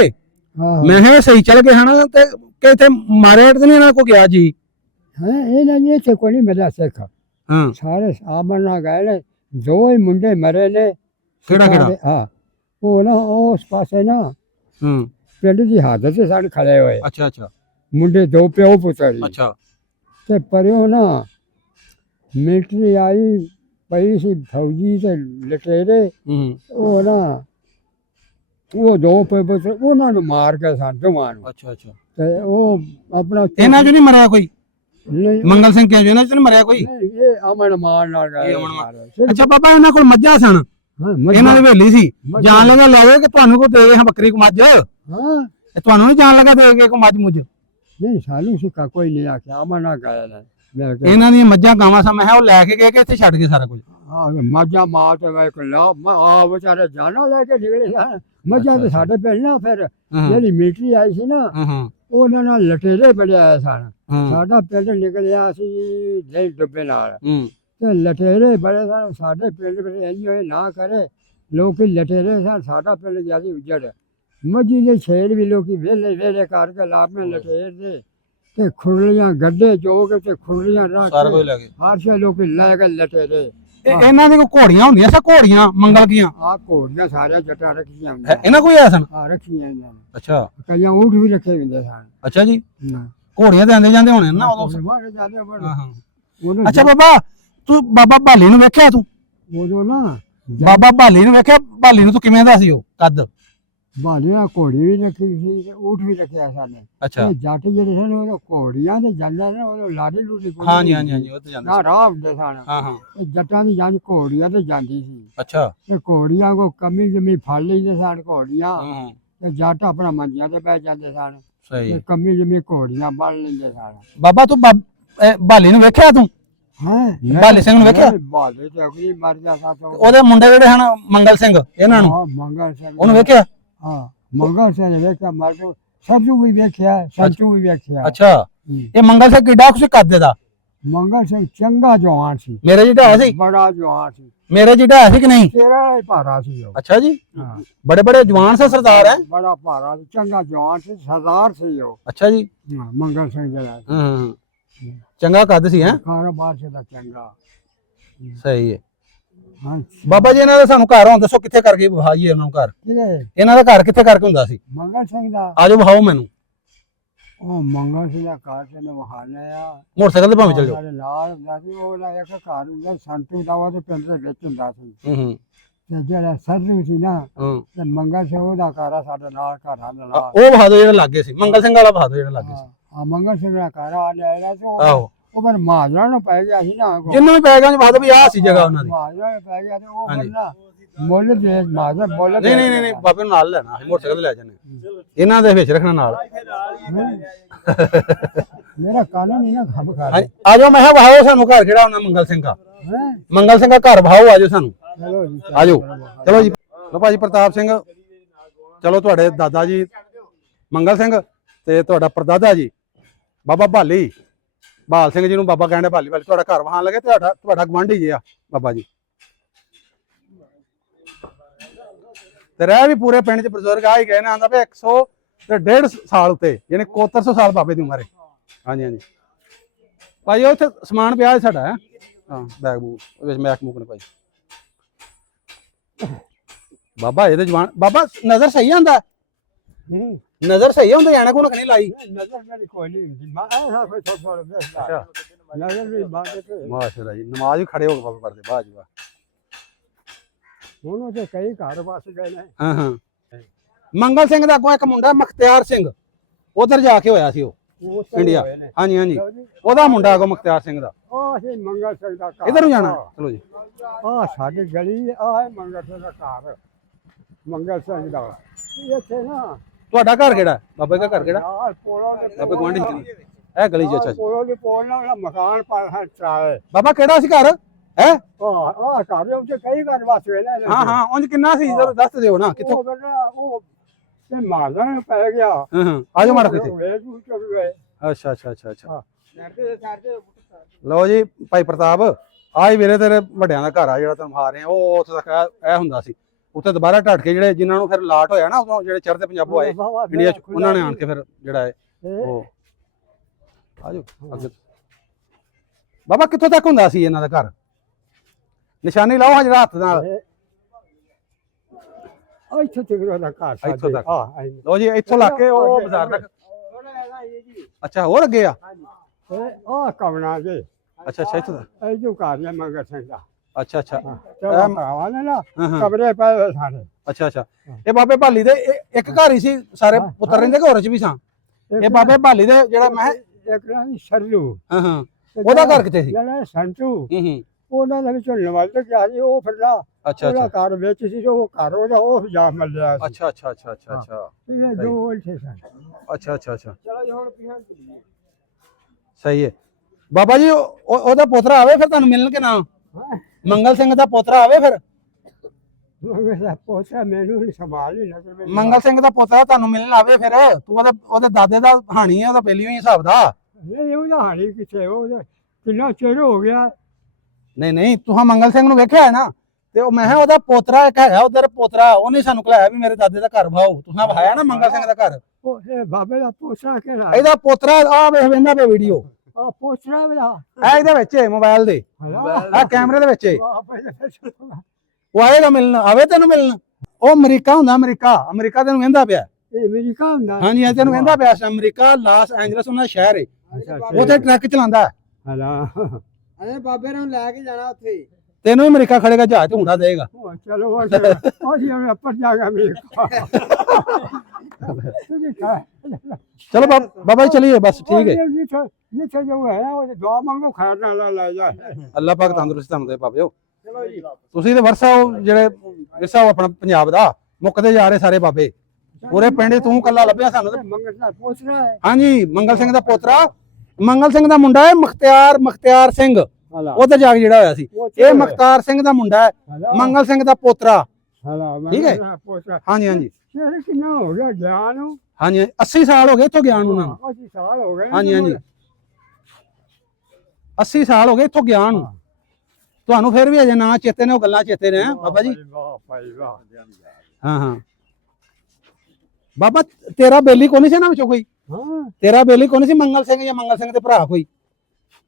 ਹਾਂ ਮੈਂ ਕਿਹਾ ਇਹ ਸਹੀ ਚੱਲ ਗਏ ਹਨ ਤੇ ਕਿ ਇੱਥੇ ਮਾਰਿਆ ਤੇ ਨਹੀਂ ਇਹਨਾਂ ਕੋ ਗਿਆ ਜੀ ਹਾਂ ਇਹਨਾਂ ਨੇ ਇੱਥੇ ਕੋਈ ਨਹੀਂ ਮਿਲਿਆ ਸਿੱਖ ਹਾਂ ਸਾਰੇ ਆਮਣ ਨਾਲ ਗਏ ਨੇ ਦੋ ਹੀ ਮੁੰਡੇ ਮਰੇ ਨੇ ਕਿਹੜਾ ਕਿਹੜਾ ਹਾਂ ਉਹ ਨਾ ਉਸ ਪਾਸੇ ਨਾ ਹੂੰ ਪਿੰਡ ਦੀ ਹਾਦਤ ਤੇ ਸਾਡੇ ਖੜੇ ਹੋਏ ਅੱਛਾ ਅੱਛਾ ਮੁੰਡੇ ਦੋ ਪਿਓ ਪੁੱਤਰ ਅੱਛਾ ਤੇ ਪਰਿਓ ਨਾ ਮਿਲਟਰੀ ਆਈ ਪਈ ਸੀ ਫੌਜੀ ਤੇ ਲਟੇਰੇ ਹੂੰ ਉਹ ਨਾ ਉਹ ਦੋ ਪਿਓ ਪੁੱਤਰ ਉਹਨਾਂ ਨੂੰ ਮਾਰ ਕੇ ਸਾਨੂੰ ਦੋਵਾਂ ਨੂੰ ਅੱਛਾ ਅੱਛਾ ਤੇ ਉਹ ਆਪਣਾ ਇਹਨਾਂ ਚੋਂ ਨਹੀਂ ਮਰਿਆ ਕੋਈ ਨਹੀਂ ਮੰਗਲ ਸਿੰਘ ਕਿਉਂ ਇਹਨਾਂ ਚੋਂ ਨਹੀਂ ਮਰਿਆ ਕੋਈ ਨਹੀਂ, ਇਹ ਅਮਨ ਮਾਰ ਨਾਲ ਗਏ ਇਹ ਅਮਨ ਮਾਰ। ਸਿਰਫ- ਅੱਛਾ ਬਾਬਾ ਇਹਨਾਂ ਕੋਲ ਮੱਝਾਂ ਸਨ ਹਾਂ, ਇਹਨਾਂ ਦੀ ਹਵੇਲੀ ਸੀ ਮੱਝਾਂ। ਜਾਣ ਲੱਗਾ ਲੈ ਗਏ ਕਿ ਤੁਹਾਨੂੰ ਕੋ ਦੇ ਗਏ ਹਾਂ ਬੱਕਰੀ ਕੋ ਮੱਝ ਹਾਂ ਇਹ ਤੁਹਾਨੂੰ ਨਹੀਂ ਜਾਣ ਲੱਗਾ ਦੇ ਗਏ ਕੋ ਮੱਝ ਮੁੱਝ ਨਹੀਂ ਸਾਨੂੰ ਸਿੱਕਾ ਕੋਈ ਨਹੀਂ ਆਖਿਆ ਅਮਨ ਨਾਲ ਗਏ ਨੇ ਮੈਂ ਕਿਹਾ ਇਹਨਾਂ ਦੀਆਂ ਮੱਝਾਂ ਗਾਵਾਂ ਸਾ ਮੈਂ ਕਿਹਾ ਉਹ ਲੈ ਕੇ ਗਏ ਕਿ ਇੱਥੇ ਛੱਡ ਗਏ ਸਾਰਾ ਕੁਝ ਹਾਂ ਮਾਝਾ ਮਾਰ ਤੇ ਵੇ ਕੋ ਲਾ ਆ ਵਿਚਾਰੇ ਜਾਣਾ ਲੈ ਕੇ ਨਿਕਲੇ ਸਨ ਮੱਝਾਂ ਤੇ ਅੱਛਾ। ਸਾਡੇ ਪਿੰਡ ਨਾ ਫਿਰ ਹਾਂ ਜਿਹੜੀ ਮਿਲਟਰੀ ਆਈ ਸੀ ਨਾ ਹਾਂ ਉਹਨਾਂ ਨਾਲ ਲਟੇਰੇ ਬੜੇ ਆਏ ਸਨ ਹਾਂ ਸਾਡਾ ਪਿੰਡ ਨਿਕਲਿਆ ਸੀ ਦੇ ਡੁੱਬੇ ਨਾਲ ਹੂੰ ਤੇ ਲਟੇਰੇ ਬੜੇ ਸਨ ਸਾਡੇ ਪਿੰਡ ਵਿੱਚ ਇੰਨੀ ਹੋਏ ਨਾ ਕਰੇ ਲੋਕੀ ਲਟੇਰੇ ਸਨ ਸਾਡਾ ਪਿੰਡ ਜਿਆਦਾ ਉੱਜੜ ਮੱਝੀ ਦੇ ਛੇਲ ਵੀ ਲੋਕੀ ਵੇਲੇ ਵੇਲੇ ਕਰਕੇ ਲਾਪੇ ਲਟੇਰ ਦੇ ਤੇ ਖੁਰਲੀਆਂ ਗੱਡੇ ਜੋ ਕੇ ਤੇ ਖੁਰਲੀਆਂ ਰੱਖ ਸਾਰਾ ਕੁਝ ਕੇ ਲੈ ਗਏ ਹਰ ਸ਼ੇ ਲੋਕੀ ਲੈ ਕੇ ਲਟੇਰੇ ਇਹਨਾਂ ਦੇ ਕੋ ਘੋੜੀਆਂ ਹੁੰਦੀਆਂ ਸਾ ਘੋੜੀਆਂ ਮੰਗਲ ਦੀਆਂ ਆ ਘੋੜੀਆਂ ਸਾਰੀਆਂ ਜੱਟਾਂ ਰੱਖੀਆਂ ਇਹਨਾਂ ਕੋਈ ਆਇਆ ਸਨ ਆ ਰੱਖੀਆਂ ਇਹਨਾਂ ਨੇ ਅੱਛਾ ਕਈਆਂ ਊਠ ਵੀ ਰੱਖੇ ਹੁੰਦੇ ਸਨ ਅੱਛਾ ਜੀ ਹਾਂ ਘੋੜੀਆਂ ਤੇ ਆਂਦੇ ਜਾਂਦੇ ਹੋਣੇ ਨਾ ਉਦੋਂ ਮਾਰੇ ਜਾਂਦੇ ਬੜੇ ਹਾਂ ਹਾਂ ਉਹਨੂੰ ਅੱਛਾ ਬਾਬਾ ਤੂੰ ਬਾਬਾ ਭਾਲੀ ਨੂੰ ਵੇਖਿਆ ਤੂੰ ਉਦੋਂ ਨਾ ਬਾਬਾ ਭਾਲੀ ਨੂੰ ਵੇਖਿਆ ਭਾਲੀ ਨੂੰ ਤੂੰ ਕਿਵੇਂ ਦਾ ਸੀ ਉਹ ਕੱਦ ਬਾਲੀਆਂ ਘੋੜੀ ਵੀ ਰੱਖੀ ਸੀ ਤੇ ਊਠ ਵੀ ਰੱਖਿਆ ਸਾਡੇ ਅੱਛਾ ਇਹ ਜੱਟ ਜਿਹੜੇ ਸਨ ਉਹ ਘੋੜੀਆਂ ਤੇ ਜਾਂਦੇ ਨੇ ਉਹ ਲਾੜੀ ਲੂੜੀ ਕੋਈ ਹਾਂਜੀ ਹਾਂਜੀ ਹਾਂਜੀ ਉਹ ਤੇ ਜਾਂਦੇ ਨਾ ਰਾਹ ਹੁੰਦੇ ਸਨ ਹਾਂ ਹਾਂ ਇਹ ਜੱਟਾਂ ਦੀ ਜੰਜ ਘੋੜੀਆਂ ਤੇ ਜਾਂਦੀ ਸੀ ਅੱਛਾ ਤੇ ਘੋੜੀਆਂ ਕੋ ਕਮੀ ਜਮੀ ਫੜ ਲੈਂਦੇ ਸਨ ਘੋੜੀਆਂ ਹਾਂ ਤੇ ਜੱਟ ਆਪਣਾ ਮੰਜੀਆਂ ਤੇ ਬਹਿ ਜਾਂਦੇ ਸਨ ਸਹੀ ਤੇ ਕਮੀ ਜਮੀ ਘੋੜੀਆਂ ਬੰਨ ਲੈਂਦੇ ਸਨ ਬਾਬਾ ਤੂੰ ਭਾਲੀ ਨੂੰ ਵੇਖਿਆ ਤੂੰ ਹਾਂ ਬਾਲੀ ਸਿੰਘ ਨੂੰ ਵੇਖਿਆ ਬਾਲੇ ਤੇ ਅਗਲੀ ਮਰ ਗਿਆ ਸਾਥੋਂ ਉਹਦੇ ਮੁੰਡੇ ਜਿਹੜੇ ਹਨ ਮੰਗਲ ਸਿੰਘ ਇਹਨਾਂ ਨੂੰ ਹਾਂ ਮੰਗਾ ਸਿੰਘ ਉਹਨੂੰ ਵੇਖਿਆ ਹਾਂ ਮੰਗਾ ਸਿੰਘ ਨੇ ਵੇਖਿਆ ਮਰ ਗਿਆ ਸਭੂ ਵੀ ਵੇਖਿਆ ਸੰਚੂ ਵੀ ਵੇਖਿਆ ਅੱਛਾ ਹੂੰ। ਇਹ ਮੰਗਲ ਸਿੰਘ ਕਿੱਡਾ ਕੁਛ ਕੱਦ ਦਾ ਮੰਗਲ ਸਿੰਘ ਚੰਗਾ ਜਵਾਨ ਸੀ, ਮੇਰੇ ਜਿਹੜਾ ਹੈ ਸੀ, ਬੜਾ ਜਵਾਨ ਸੀ, ਮੇਰੇ ਜਿਹੜਾ ਹੈ ਸੀ ਕਿ ਨਹੀਂ? ਤੇਰਾ ਹੀ ਭਾਰਾ ਸੀ ਉਹ। अच्छा जी, ਹਾਂ, बड़े बड़े जवान से सरदार है। ਬੜਾ ਭਾਰਾ ਸੀ, ਚੰਗਾ ਜਵਾਨ ਸੀ, ਸਰਦਾਰ ਸੀ ਉਹ। अच्छा जी। ਹਾਂ, ਮੰਗਲ ਸਿੰਘ ਜਿਹੜਾ चंगा कद सी है। ਕਾਰੋਬਾਰ ਸੀ ਦਾ ਚੰਗਾ। सही है। ਹਾਂ ਬਾਬਾ ਜੀ ਇਹਨਾਂ ਦਾ ਸਾਨੂੰ ਘਰ ਹੁਣ ਦੱਸੋ ਕਿੱਥੇ ਕਰਕੇ ਵਿਖਾਈਏ ਉਹਨਾਂ ਨੂੰ ਘਰ, ਕਿਹਦੇ? ਇਹਨਾਂ ਦਾ ਘਰ ਕਿੱਥੇ ਕਰਕੇ ਹੁੰਦਾ ਸੀ? ਮੰਗਲ ਸਿੰਘ ਦਾ। ਆਜੋ ਵਿਖਾਓ ਮੈਨੂੰ। ਉਹ ਮੰਗਲ ਸਿੰਘ ਦਾ ਘਰ ਤੇ ਵਹਾਲੇ ਆ, ਮੋਟਰਸਾਈਕਲ ਤੇ ਭਾਵੇਂ ਚੱਲ ਜਾਓ। ਸਾਡੇ ਨਾਲ ਹੁੰਦਾ ਸੀ, ਉਹਦਾ ਇੱਕ ਘਰ ਹੁੰਦਾ ਸੰਤੂ ਦਾ, ਉਹਦੇ ਪਿੰਡ ਦੇ ਵਿੱਚ ਹੁੰਦਾ ਸੀ। ਤੇ ਜਿਹੜਾ ਸਰਦੂ ਸੀ ਨਾ, ਤੇ ਮੰਗਲ ਸਿੰਘ ਉਹਦਾ ਘਰ ਆ ਸਾਡੇ ਨਾਲ, ਘਰਾਂ ਦੇ ਨਾਲ। ਉਹ ਵਿਖਾ ਦਿਓ ਜਿਹੜਾ ਲੱਗੇ ਸੀ, ਮੰਗਲ ਸਿੰਘ ਵਾਲਾ ਵਿਖਾ ਦਿਓ ਜਿਹੜਾ ਲੱਗੇ ਸੀ। ਹਾਂ, ਮੰਗਲ ਸਿੰਘ ਦਾ ਘਰ ਆ ਲਿਆ ਸੀ ਆਹੋ, ਉਹ ਪਰ ਮਾਜਰਾ ਨੂੰ ਪੈ ਗਿਆ ਸੀ ਨਾ, ਜਿੰਨੂੰ ਵੀ ਪੈ ਗਿਆ ਵਿਖਾ ਦਿਓ ਵੀ ਆਹ ਸੀ ਜਗ੍ਹਾ ਉਹਨਾਂ ਦੀ। ਮਾਜਰਾ ਨੂੰ ਪੈ ਗਿਆ ਤੇ ਉਹ ਬੰਦਾ ਮੁੱਲ ਦੇ ਮਾਜਰਾ ਬੋਲ। ਨਹੀਂ ਬਾਬੇ ਨੂੰ ਨਾਲ ਲੈਣਾ, ਅਸੀਂ ਮੋਟਰਸਾਈਕਲ ਤੇ ਲੈ ਜਾਂਦੇ, ਇਹਨਾਂ ਦੇ ਵਿੱਚ ਰੱਖਣਾ ਨਾਲ। ਮੇਰਾ ਕੰਨ ਨਹੀਂ ਨਾ ਖੰਭ ਖਾ ਹਾਂਜੀ, ਆਜੋ ਮੈਂ ਕਿਹਾ ਵਿਖਾਓ ਸਾਨੂੰ ਘਰ ਕਿਹੜਾ ਉਹਨਾਂ ਮੰਗਲ ਸਿੰਘ ਦਾ। ਹੈ। ਮੰਗਲ ਸਿੰਘ ਦਾ ਘਰ ਵਿਖਾਓ, ਆਜੋ ਸਾਨੂੰ। ਚਲੋ ਜੀ, ਆਜੋ ਚਲੋ ਜੀ। ਲੋ ਭਾਜੀ ਪ੍ਰਤਾਪ ਸਿੰਘ, ਚਲੋ ਤੁਹਾਡੇ ਦਾਦਾ ਜੀ ਮੰਗਲ ਸਿੰਘ ਤੇ ਤੁਹਾਡਾ ਪਰਦਾਦਾ ਜੀ ਬਾਬਾ ਭਾਲੀ, ਭਾਲ ਸਿੰਘ ਜੀ ਨੂੰ ਬਾਬਾ ਕਹਿੰਦੇ, ਭਾਲੀ ਭਾਲੀ ਤੁਹਾਡਾ ਘਰ ਵਹਾਣ ਲੱਗੇ, ਤੁਹਾਡਾ ਗਵਾਂਢੀ ਜੀ ਆ ਬਾਬਾ ਜੀ। ਤੇ ਰਹਿ ਵੀ ਪੂਰੇ ਪਿੰਡ ਚ ਬਜ਼ੁਰਗ ਆ ਹੀ ਗਏ ਨੇ, ਆਂਦਾ ਵੀ 100 ਤੇ 150 ਸਾਲ ਉੱਤੇ, ਯਾਨੀ 7100 ਸਾਲ ਬਾਬੇ ਦੀ ਉਮਰ ਹੈ। ਹਾਂਜੀ ਹਾਂਜੀ ਭਾਈ, ਉੱਥੇ ਸਮਾਨ ਪਿਆ ਹੈ ਸਾਡਾ, ਹੈ ਹਾਂ, ਬੈਗ ਬੂਗ ਵਿੱਚ ਮੈਕ ਮੂਕ ਨੇ ਭਾਈ। ਬਾਬਾ ਇਹਦੇ ਜਵਾਨ, ਬਾਬਾ ਨਜ਼ਰ ਸਹੀ ਆਂਦਾ? ਨਜ਼ਰ ਸਹੀ ਹੁੰਦਾ, ਐਨਕ ਨੂੰ ਨਹੀਂ ਲਾਈ? ਨਜ਼ਰ ਮੇਰੀ ਕੋਈ ਨਹੀਂ ਹੁੰਦੀ, ਮੈਂ ਐਸਾ ਕੋਈ ਥੋੜਾ ਥੋੜਾ ਨਜ਼ਰ ਵੀ ਬਾਤ ਤੇ। ਮਾਸ਼ਾਅੱਲਾ ਜੀ, ਨਮਾਜ਼ ਵੀ ਖੜੇ ਹੋ ਕੇ ਬਾਬਾ ਪੜਦੇ, ਵਾਹ ਜੀ ਵਾਹ। ਹੁਣ ਉਹਦੇ ਕਈ ਘਰ ਵਸ ਗਏ ਨੇ। ਹਾਂ ਹਾਂ, ਮੰਗਲ ਸਿੰਘ ਦਾ ਅੱਗੋਂ ਇੱਕ ਮੁੰਡਾ ਮੁਖਤਿਆਰ ਸਿੰਘ, ਉਧਰ ਜਾ ਕੇ ਹੋਇਆ ਸੀ ਉਹ ਇੰਡੀਆ। ਹਾਂਜੀ ਹਾਂਜੀ, ਉਹਦਾ ਮੁੰਡਾ ਅੱਗੋਂ ਮੁਖਤਿਆਰ ਸਿੰਘ ਦਾ। ਆਹ ਸੀ ਮੰਗਲ ਸਿੰਘ ਦਾ ਘਰ। ਇਧਰ ਨੂੰ ਜਾਣਾ, ਚਲੋ ਜੀ। ਆਹ ਸਾਡੀ ਗਲੀ, ਆਹ ਹੈ ਮੰਗਲ ਸਿੰਘ ਦਾ ਘਰ, ਮੰਗਲ ਸਿੰਘ ਦਾ। ਇੱਥੇ ਨਾ ਤੁਹਾਡਾ ਘਰ ਕਿਹੜਾ? ਬਾਬੇ ਦਾ ਘਰ ਕਿਹੜਾ? ਆਹ ਪੋਲਾਂ ਦੇ ਬਾਬੇ ਗੁਆਂਢੀ ਇਹ ਗਲੀ ਚ? ਅੱਛਾ ਜੀ। ਪੋਲਾਂ ਦੇ ਪੋਲ ਨਾਲ ਮਕਾਨ ਪਰ ਹੈ ਚਾਏ। ਬਾਬਾ ਕਿਹੜਾ ਸੀ ਘਰ ਹੈ? ਆਹ ਘਰ ਦੇ ਉੱਤੇ ਕਈ ਘਰ ਵਸ ਗਏ ਨੇ। ਹਾਂ ਹਾਂ, ਉਂਝ ਕਿੰਨਾ ਸੀ ਜਰਾ ਦੱਸ ਦਿਓ ਨਾ, ਕਿੱਥੋਂ? ਉਹ ਤੇ ਮਾਰਦਾ ਨੂੰ ਪੈ ਗਿਆ। ਹਾਂ ਹਾਂ, ਆਜੋ ਮਾੜਾ ਕਿੱਥੇ। ਅੱਛਾ ਅੱਛਾ ਅੱਛਾ ਅੱਛਾ। ਲਓ ਜੀ ਭਾਈ ਪ੍ਰਤਾਪ, ਆਹ ਹੀ ਵੀਰੇ ਤੇਰੇ ਵੱਡਿਆਂ ਦਾ ਘਰ ਆ ਜਿਹੜਾ ਤੁਹਾਨੂੰ ਆ ਰਹੇ ਆ। ਉਹ ਉੱਥੇ ਤੱਕ ਇਹ ਹੁੰਦਾ ਸੀ, ਉੱਥੇ ਦੁਬਾਰਾ ਢੱਟ ਕੇ ਜਿਹੜੇ ਜਿਨ੍ਹਾਂ ਨੂੰ ਫਿਰ ਲਾਟ ਹੋਇਆ ਨਾ, ਉਦੋਂ ਜਿਹੜੇ ਚੜ੍ਹਦੇ ਪੰਜਾਬੋਂ ਆਏ ਇੰਡੀਆ ਚ, ਉਹਨਾਂ ਨੇ ਆਣ ਕੇ ਫਿਰ ਜਿਹੜਾ ਹੈ ਉਹ। ਆਜੋ ਅੱਗੇ। ਬਾਬਾ ਕਿੱਥੋਂ ਤੱਕ ਹੁੰਦਾ ਸੀ ਇਹਨਾਂ ਦਾ ਘਰ? ਨਿਸ਼ਾਨੀ ਲਾਓ ਜਿਹੜਾ ਹੱਥ ਨਾਲ। ਇੱਥੇ ਤੱਕ ਦਾ ਘਰ ਸਾਡੇ। ਇੱਥੋਂ ਤੱਕ। ਹਾਂ ਲਓ ਜੀ, ਇੱਥੋਂ ਲੱਗ ਕੇ ਉਹ ਬਾਜ਼ਾਰ ਤੱਕ। ਅੱਛਾ, ਹੋਰ ਅੱਗੇ ਆ? ਆਹ ਕਵਣਾ ਜੇ। ਅੱਛਾ ਅੱਛਾ, ਇੱਥੋਂ ਤੱਕ। ਇਹ ਜੋ ਘਰ ਨੇ ਮੰਗਲ ਸਿੰਘ ਦਾ। ਅੱਛਾ ਅੱਛਾ ਚਲੋ ਭਰਾਵਾਂ ਨੇ ਨਾ ਹਾਂ ਹਾਂ, ਕਮਰੇ ਪਏ ਹੋਏ ਸਾਰੇ। ਅੱਛਾ ਅੱਛਾ। ਇਹ ਬਾਬੇ ਭਾਲੀ ਦੇ ਇੱਕ ਘਰ ਹੀ ਸੀ, ਸਾਰੇ ਪੁੱਤਰ ਰਹਿੰਦੇ ਘਰ ਚ ਵੀ ਸਾਂ? ਇਹ ਬਾਬੇ ਭਾਲੀ ਦੇ ਜਿਹੜਾ ਮੈਂ ਇੱਕ ਨਾ ਸਰਲੂ। ਹਾਂ ਹਾਂ, ਉਹਦਾ ਘਰ ਕਿੱਥੇ ਸੀ? ਜਿਹੜਾ ਸੰਤੂ, ਹੂੰ, ਉਹਨਾਂ ਦੇ ਵਿੱਚੋਂ ਨਵਾਜ਼ ਗਿਆ ਸੀ ਉਹ, ਫਿਰ ਨਾ ਅੱਛਾ ਉਹਦਾ ਅੱਛਾ ਘਰ ਵਿੱਚ ਸੀ, ਉਹ ਘਰ ਉਹਦਾ ਉਹ ਜਾ ਮਿਲਿਆ ਸੀ। ਅੱਛਾ ਅੱਛਾ ਅੱਛਾ ਅੱਛਾ ਅੱਛਾ ਇਹ ਦੋ ਇੱਥੇ ਸਨ। ਅੱਛਾ ਅੱਛਾ ਅੱਛਾ, ਚਲੋ ਜੀ ਹੁਣ ਪੀਣ। ਸਹੀ ਹੈ। ਬਾਬਾ ਜੀ ਉਹਦਾ ਪੋਤਰਾ ਆਵੇ ਫਿਰ ਤੁਹਾਨੂੰ ਮਿਲਣ ਕੇ ਨਾ? ਮੰਗਲ ਸਿੰਘ ਦਾ ਪੋਤਰਾ ਆਵੇ ਫਿਰ? ਮੇਰਾ ਪੋਤਾ ਮੈਨੂੰ ਨਹੀਂ ਸੰਭਾਲ ਨਹੀਂ ਲੱਗਦਾ। ਮੰਗਲ ਸਿੰਘ ਦਾ ਪੋਤਰਾ ਤੁਹਾਨੂੰ ਮਿਲਣ ਆਵੇ ਫਿਰ? ਤੂੰ ਉਹਦੇ ਦਾਦੇ ਦਾ ਹਾਣੀ ਹੈ, ਉਹਦਾ ਪਹਿਲੀ ਹੀ ਹਿਸਾਬ ਦਾ। ਨਹੀਂ ਉਹਦਾ ਹਾਣੀ ਕਿੱਥੇ, ਉਹ ਕਿੰਨਾ ਚਿਰ ਹੋ ਗਿਆ। ਨਹੀਂ ਨਹੀਂ, ਤੂੰ ਮੰਗਲ ਸਿੰਘ ਨੂੰ ਵੇਖਿਆ ਹੈ ਨਾ? ਤੇ ਉਹ ਮੈਂ ਕਿਹਾ ਉਹਦਾ ਪੋਤਰਾ ਇੱਕ ਹੈਗਾ ਉਧਰ, ਪੋਤਰਾ ਉਹਨੇ ਸਾਨੂੰ ਕਹਾਇਆ ਵੀ ਮੇਰੇ ਦਾਦੇ ਦਾ ਘਰ ਭਾਓ। ਤੁਸੀਂ ਵਿਖਾਇਆ ਨਾ ਮੰਗਲ ਸਿੰਘ ਦਾ ਘਰ? ਉਹ ਇਹ ਬਾਬੇ ਦਾ ਪੋਤਰਾ ਕਿਹੜਾ? ਇਹਦਾ ਪੋਤਰਾ ਆ ਵੇਖ, ਵੇਂਦਾ ਪਿਆ ਵੀਡੀਓ। ਆ ਪੋਤਰਾ ਵਾਲਾ ਇਹ ਇਹਦੇ ਵਿੱਚ ਹੈ, ਮੋਬਾਈਲ ਦੇ ਆ ਕੈਮਰੇ ਦੇ ਵਿੱਚ ਹੈ। ਉਹ ਆਏਗਾ ਮਿਲਣ, ਆਵੇ ਤੈਨੂੰ ਮਿਲਣ। ਉਹ ਅਮਰੀਕਾ ਹੁੰਦਾ, ਅਮਰੀਕਾ ਤੈਨੂੰ ਕਹਿੰਦਾ ਪਿਆ। ਇਹ ਅਮਰੀਕਾ ਹੁੰਦਾ? ਹਾਂਜੀ ਹਾਂ, ਤੈਨੂੰ ਕਹਿੰਦਾ ਪਿਆ ਅਮਰੀਕਾ, ਲਾਸ ਐਂਜਲਸ ਉਹਨਾਂ ਦਾ ਸ਼ਹਿਰ ਹੈ, ਉੱਥੇ ਟਰੱਕ ਚਲਾਉਂਦਾ। ਹਲਾ ਅਰੇ ਬਾਬੇ ਨੂੰ ਲੈ ਕੇ ਜਾਣਾ ਉੱਥੇ। ਤੈਨੂੰ ਵੀ ਅਮਰੀਕਾ ਖੜੇਗਾ, ਜਹਾਜ਼ ਝੂੰਡਾ ਦੇਗਾ। ਚਲੋ ਅਸੀਂ ਉੱਪਰ ਜਾ ਕੇ ਅਮਰੀਕਾ। ਚਲੋ ਬਾਬਾ ਜੀ ਚਲੀਏ, ਬਸ ਠੀਕ ਹੈ। ਜਿੱਥੇ ਜੋ ਹੈ ਉਹ ਦੁਆ ਮੰਗੋ, ਖੈਰ ਨਾਲ ਲੈ ਜਾ। ਅੱਲਾਹ ਪਾਕ ਤੰਦਰੁਸਤੀ ਤੁਹਾਨੂੰ ਦੇ ਬਾਬਿਓ। ਚਲੋ ਜੀ, ਤੁਸੀਂ ਤੇ ਵਰਸਾ ਜਿਹੜੇ ਵਿਰਸਾ ਆਪਣਾ ਪੰਜਾਬ ਦਾ ਮੁੱਕਦੇ ਜਾ ਰਹੇ ਸਾਰੇ ਬਾਬੇ, ਪੂਰੇ ਪਿੰਡ ਤੂੰ ਕੱਲਾ ਲੱਭਿਆ ਸਾਨੂੰ ਤੇ। ਮੰਗਲ ਦਾ ਪੋਤਰਾ ਹੈ। ਹਾਂਜੀ, ਮੰਗਲ ਸਿੰਘ ਦਾ ਪੋਤਰਾ, ਮੰਗਲ ਸਿੰਘ ਦਾ ਮੁੰਡਾ ਹੈ ਮੁਖਤਿਆਰ ਸਿੰਘ, ਉਧਰ ਜਾ ਕੇ ਜਿਹੜਾ ਹੋਇਆ ਸੀ। ਇਹ ਮੁਖਤਾਰ ਸਿੰਘ ਦਾ ਮੁੰਡਾ ਹੈ, ਮੰਗਲ ਸਿੰਘ ਦਾ ਪੋਤਰਾ। ਠੀਕ ਹੈ। ਹਾਂਜੀ ਹਾਂਜੀ ਕਿੰਨਾ ਹੋ ਗਿਆ ਗਿਆ ਨੂੰ? ਹਾਂਜੀ, 80 ਸਾਲ ਹੋ ਗਏ ਇੱਥੋਂ ਗਿਆ ਨੂੰ ਉਹਨਾਂ ਨੂੰ। 80 ਸਾਲ ਹੋ ਗਏ। ਹਾਂਜੀ ਹਾਂਜੀ, 80 ਸਾਲ ਹੋ ਗਏ ਇੱਥੋਂ ਗਿਆ ਨੂੰ, ਤੁਹਾਨੂੰ ਫਿਰ ਵੀ ਅਜੇ ਨਾ ਚੇਤੇ ਨੇ, ਉਹ ਗੱਲਾਂ ਚੇਤੇ ਨੇ ਬਾਬਾ ਜੀ। ਵਾਹ ਭਾਈ ਵਾਹ। ਹਾਂ ਹਾਂ ਬਾਬਾ, ਤੇਰਾ ਬੇਲੀ ਕੋਈ ਨਹੀਂ ਸੀ ਨਾ ਵਿੱਚੋਂ ਕੋਈ? ਹਾਂ ਤੇਰਾ ਬੇਲੀ ਕੋਈ ਨਹੀਂ ਸੀ ਮੰਗਲ ਸਿੰਘ ਜਾਂ ਮੰਗਲ ਸਿੰਘ ਦੇ ਭਰਾ ਕੋਈ?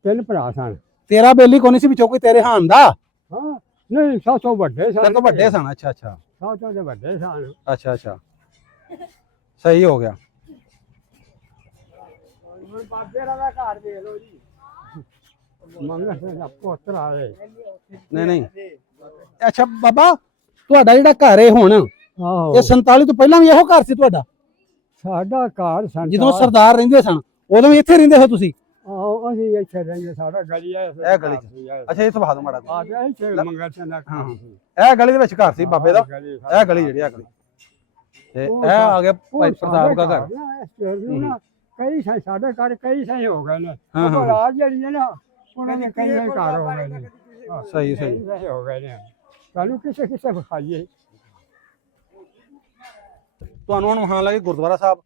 3 ਭਰਾ ਸਨ। ਤੇਰਾ ਬੇਲੀ ਕੋਈ ਨਹੀਂ ਸੀ ਵਿੱਚੋਂ ਕੋਈ ਤੇਰੇ ਹਾਨ ਦਾ? ਹਾਂ ਨਹੀਂ, ਸਭ ਤੋਂ ਵੱਡੇ ਸਨ। ਤੇਰੇ ਤੋਂ ਵੱਡੇ ਸਨ? ਅੱਛਾ ਅੱਛਾ ਸਭ ਤੋਂ ਵੱਡੇ ਸਨ। ਅੱਛਾ ਅੱਛਾ, ਸਹੀ ਹੋ ਗਿਆ। ਹੁਣ ਬਾਬੇ ਦਾ ਘਰ ਵੇਖ ਲਓ ਜੀ, ਮੰਗਲ ਸਿੰਘ ਦਾ ਪੋਤਰਾ ਹੈ। ਨਹੀਂ ਨਹੀਂ, ਅੱਛਾ ਬਾਬਾ, ਤੁਹਾਡਾ ਜਿਹੜਾ ਘਰ ਹੈ ਹੁਣ, ਆਹੋ ਇਹ 47 ਤੋਂ ਪਹਿਲਾਂ ਵੀ ਇਹੋ ਘਰ ਸੀ ਤੁਹਾਡਾ? ਸਾਡਾ ਘਰ ਸਨ ਜਦੋਂ ਸਰਦਾਰ ਰਹਿੰਦੇ ਸਨ ਉਦੋਂ ਵੀ ਇੱਥੇ ਰਹਿੰਦੇ ਹੋ ਤੁਸੀਂ? ਆਹੋ ਅਸੀਂ ਇੱਥੇ ਰਹਿੰਦੇ, ਸਾਡਾ ਗਲੀ ਹੈ ਇਹ ਗਲੀ ਚ? ਅੱਛਾ ਇਹ ਸੁਭਾ ਦੋ ਮਾੜਾ ਆ ਗਿਆ ਇੱਥੇ ਮੰਗਲ ਸਿੰਘ ਦਾ ਹਾਂ ਘਰ। ਇਹ ਗਲੀ ਦੇ ਵਿੱਚ ਘਰ ਸੀ ਬਾਬੇ ਦਾ? ਇਹ ਗਲੀ ਜਿਹੜੀ ਆ ਗਲੀ, ਤੇ ਇਹ ਆ ਗਿਆ ਭਾਈ ਪ੍ਰਤਾਪ ਦਾ ਘਰ। ਕਈ ਸਾਈ ਸਾਡੇ ਘਰ ਕਈ ਸਾਈ ਹੋ ਗਏ ਨੇ। ਹਾਂ, ਹਾਂ। ਰਾਜ ਜਿਹੜੀ ਹੈ ਨਾ, ਉਹਨਾਂ ਦੇ ਕਈ ਘਰ ਹੋ ਗਏ ਨੇ। ਸਹੀ ਕਈ ਸਾਈ ਹੋ ਗਏ ਨੇ। ਸਾਨੂੰ ਕਿਸੇ ਕਿਸੇ ਵਿਖਾਈਏ। ਤੁਹਾਨੂੰ ਹੁਣ ਹਾਂ ਲੱਗੇ ਗੁਰਦੁਆਰਾ ਸਾਹਿਬ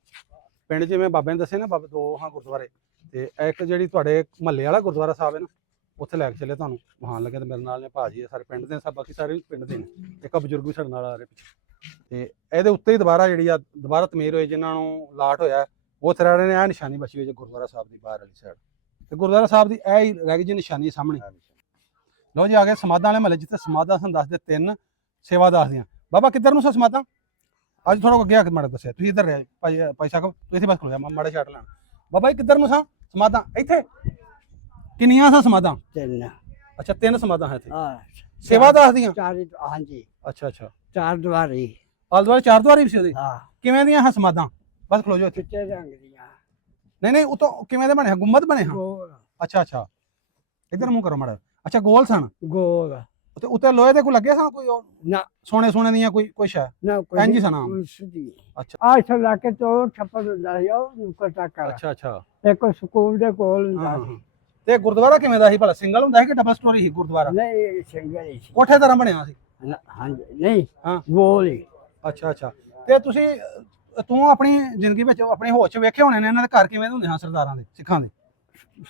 ਪਿੰਡ, ਜਿਵੇਂ ਬਾਬੇ ਨੇ ਦੱਸੇ ਨਾ ਬਾਬੇ 2 ਹਾਂ ਗੁਰਦੁਆਰੇ, ਤੇ ਇੱਕ ਜਿਹੜੀ ਤੁਹਾਡੇ ਮਹੱਲੇ ਵਾਲਾ ਗੁਰਦੁਆਰਾ ਸਾਹਿਬ ਹੈ ਨਾ, ਉੱਥੇ ਲੈ ਕੇ ਚੱਲੇ ਤੁਹਾਨੂੰ ਵਹਾਣ ਲੱਗੇ। ਤੇ ਮੇਰੇ ਨਾਲ ਨੇ ਭਾਜੀ ਆ, ਸਾਰੇ ਪਿੰਡ ਦੇ ਸਭ, ਬਾਕੀ ਸਾਰੇ ਪਿੰਡ ਦੇ ਨੇ, ਇੱਕ ਬਜ਼ੁਰਗ ਵੀ ਸਾਡੇ ਨਾਲ ਆ ਰਹੇ ਪਿੱਛੇ। ਤੇ ਇਹਦੇ ਉੱਤੇ ਹੀ ਦੁਬਾਰਾ ਤਮੀਰ ਹੋਏ ਜਿਨ੍ਹਾਂ ਨੂੰ ਲਾਟ ਹੋਇਆ, ਉਹ ਉੱਥੇ ਰਹਿ ਰਹੇ ਨੇ। ਇਹ ਨਿਸ਼ਾਨੀ ਬਚੀ ਹੋਈ ਹੈ ਗੁਰਦੁਆਰਾ ਸਾਹਿਬ ਦੀ ਬਾਹਰ ਵਾਲੀ ਸਾਈਡ, ਤੇ ਗੁਰਦੁਆਰਾ ਸਾਹਿਬ ਦੀ ਇਹ ਹੀ ਰਹਿ ਗਈ ਜੀ ਨਿਸ਼ਾਨੀ ਸਾਹਮਣੇ। ਲਓ ਜੀ ਆ ਗਏ ਸਮਾਧਾਂ ਵਾਲੇ ਮਹੱਲੇ, ਜਿੱਥੇ ਸਮਾਧਾਂ ਸਾਨੂੰ ਦੱਸਦੇ 3 ਸੇਵਾ ਦੱਸਦੀਆਂ। ਬਾਬਾ ਕਿੱਧਰ ਨੂੰ ਸਾ ਸਮਾਧਾਂ? ਅੱਜ ਥੋੜਾ ਅੱਗੇ ਆ ਕੇ ਮਾੜਾ ਦੱਸਿਆ, ਤੁਸੀਂ ਇੱਧਰ ਰਹੇ ਭਾਈ ਸਾਹਿਬ, ਤੁਸੀਂ ਇੱਥੇ ਬਸ ਖਲੋ ਜਾ, ਮਾੜਾ ਛੱਡ ਲੈਣ। ਬਾਬਾ ਜੀ ਕਿੱਧਰ ਨੂੰ ਸਾ ਸਮਾਧਾਂ? ਇੱਥੇ ਕਿੰਨੀਆਂ ਸਾ ਸਮਾਧਾਂ? 3। ਅੱਛਾ 3 ਸਮਾਧਾਂ ਹੈ ਇੱਥੇ, ਹਾਂ ਸੇਵਾ ਦੱਸਦੀਆਂ? 4 ਹਾਂਜੀ, ਅੱਛਾ ਅੱਛਾ, 4 ਦੁਆਰੀ। ਆਲੇ ਦੁਆਲੇ 4 ਦੁਆਰੀ ਵੀ ਸੀ ਉਹਦੀ? ਹਾਂ ਕਿਵੇਂ ਦੀਆਂ ਹੈ ਸਮਾਧਾਂ? ਬਸ ਖਲੋ ਜਾ ਇੱਥੇ। ਚਿੱਟੇ ਰੰਗ ਦੀਆਂ। ਨਹੀਂ ਨਹੀਂ, ਉਤੋਂ ਕਿਵੇਂ ਦੇ ਬਣੇ ਹਨ? ਗੁੰਮਤ ਬਣੇ ਹਨ? ਗੋਲ ਅੱਛਾ ਅੱਛਾ, ਇੱਧਰ ਮੂੰਹ ਕਰੋ ਮਾੜਾ। ਅੱਛਾ ਗੋਲ ਸਨ, ਗੋਲ। ਤੇ ਉੱਤੇ ਲੋਹੇ ਦੇ ਕੋਈ ਲੱਗੇ ਸਨ, ਕੋਈ ਨਾ ਸੋਨੇ ਦੀਆਂ ਕੋਈ ਸ਼ੈ? ਨਾ ਇੰਝ ਹੀ ਸਨ ਆਮ? ਅੱਛਾ ਆ ਇਸ ਇਲਾਕੇ ਤੋਂ ਛੱਪੜ ਹੁੰਦਾ ਸੀ, ਉਹ ਨੁੱਕਰ ਤੱਕ। ਅੱਛਾ ਅੱਛਾ, ਇੱਕ ਸਕੂਲ ਦੇ ਕੋਲ ਹੁੰਦਾ ਹਾਂ ਸੀ। ਤੇ ਗੁਰਦੁਆਰਾ ਕਿਵੇਂ ਦਾ ਸੀ ਭਲਾ? ਸਿੰਗਲ ਹੁੰਦਾ ਸੀ ਕਿ ਡਬਲ ਸਟੋਰੀ ਸੀ ਗੁਰਦੁਆਰਾ? ਨਹੀਂ ਸਿੰਗਲ ਹੀ ਸੀ। ਕੋਠੇ ਤਰ੍ਹਾਂ ਬਣਿਆ ਸੀ? ਹਾਂਜੀ ਨਹੀਂ, ਹਾਂ ਗੋਲ ਹੀ। ਅੱਛਾ ਅੱਛਾ, ਤੇ ਤੂੰ ਆਪਣੀ ਜ਼ਿੰਦਗੀ ਵਿੱਚ ਆਪਣੇ ਹੋਸ਼ ਚ ਵੇਖੇ ਹੋਣੇ ਨੇ ਇਹਨਾਂ ਦੇ ਘਰ ਕਿਵੇਂ ਦੇ ਹੁੰਦੇ ਹਨ ਸਰਦਾਰਾਂ ਦੇ, ਸਿੱਖਾਂ ਦੇ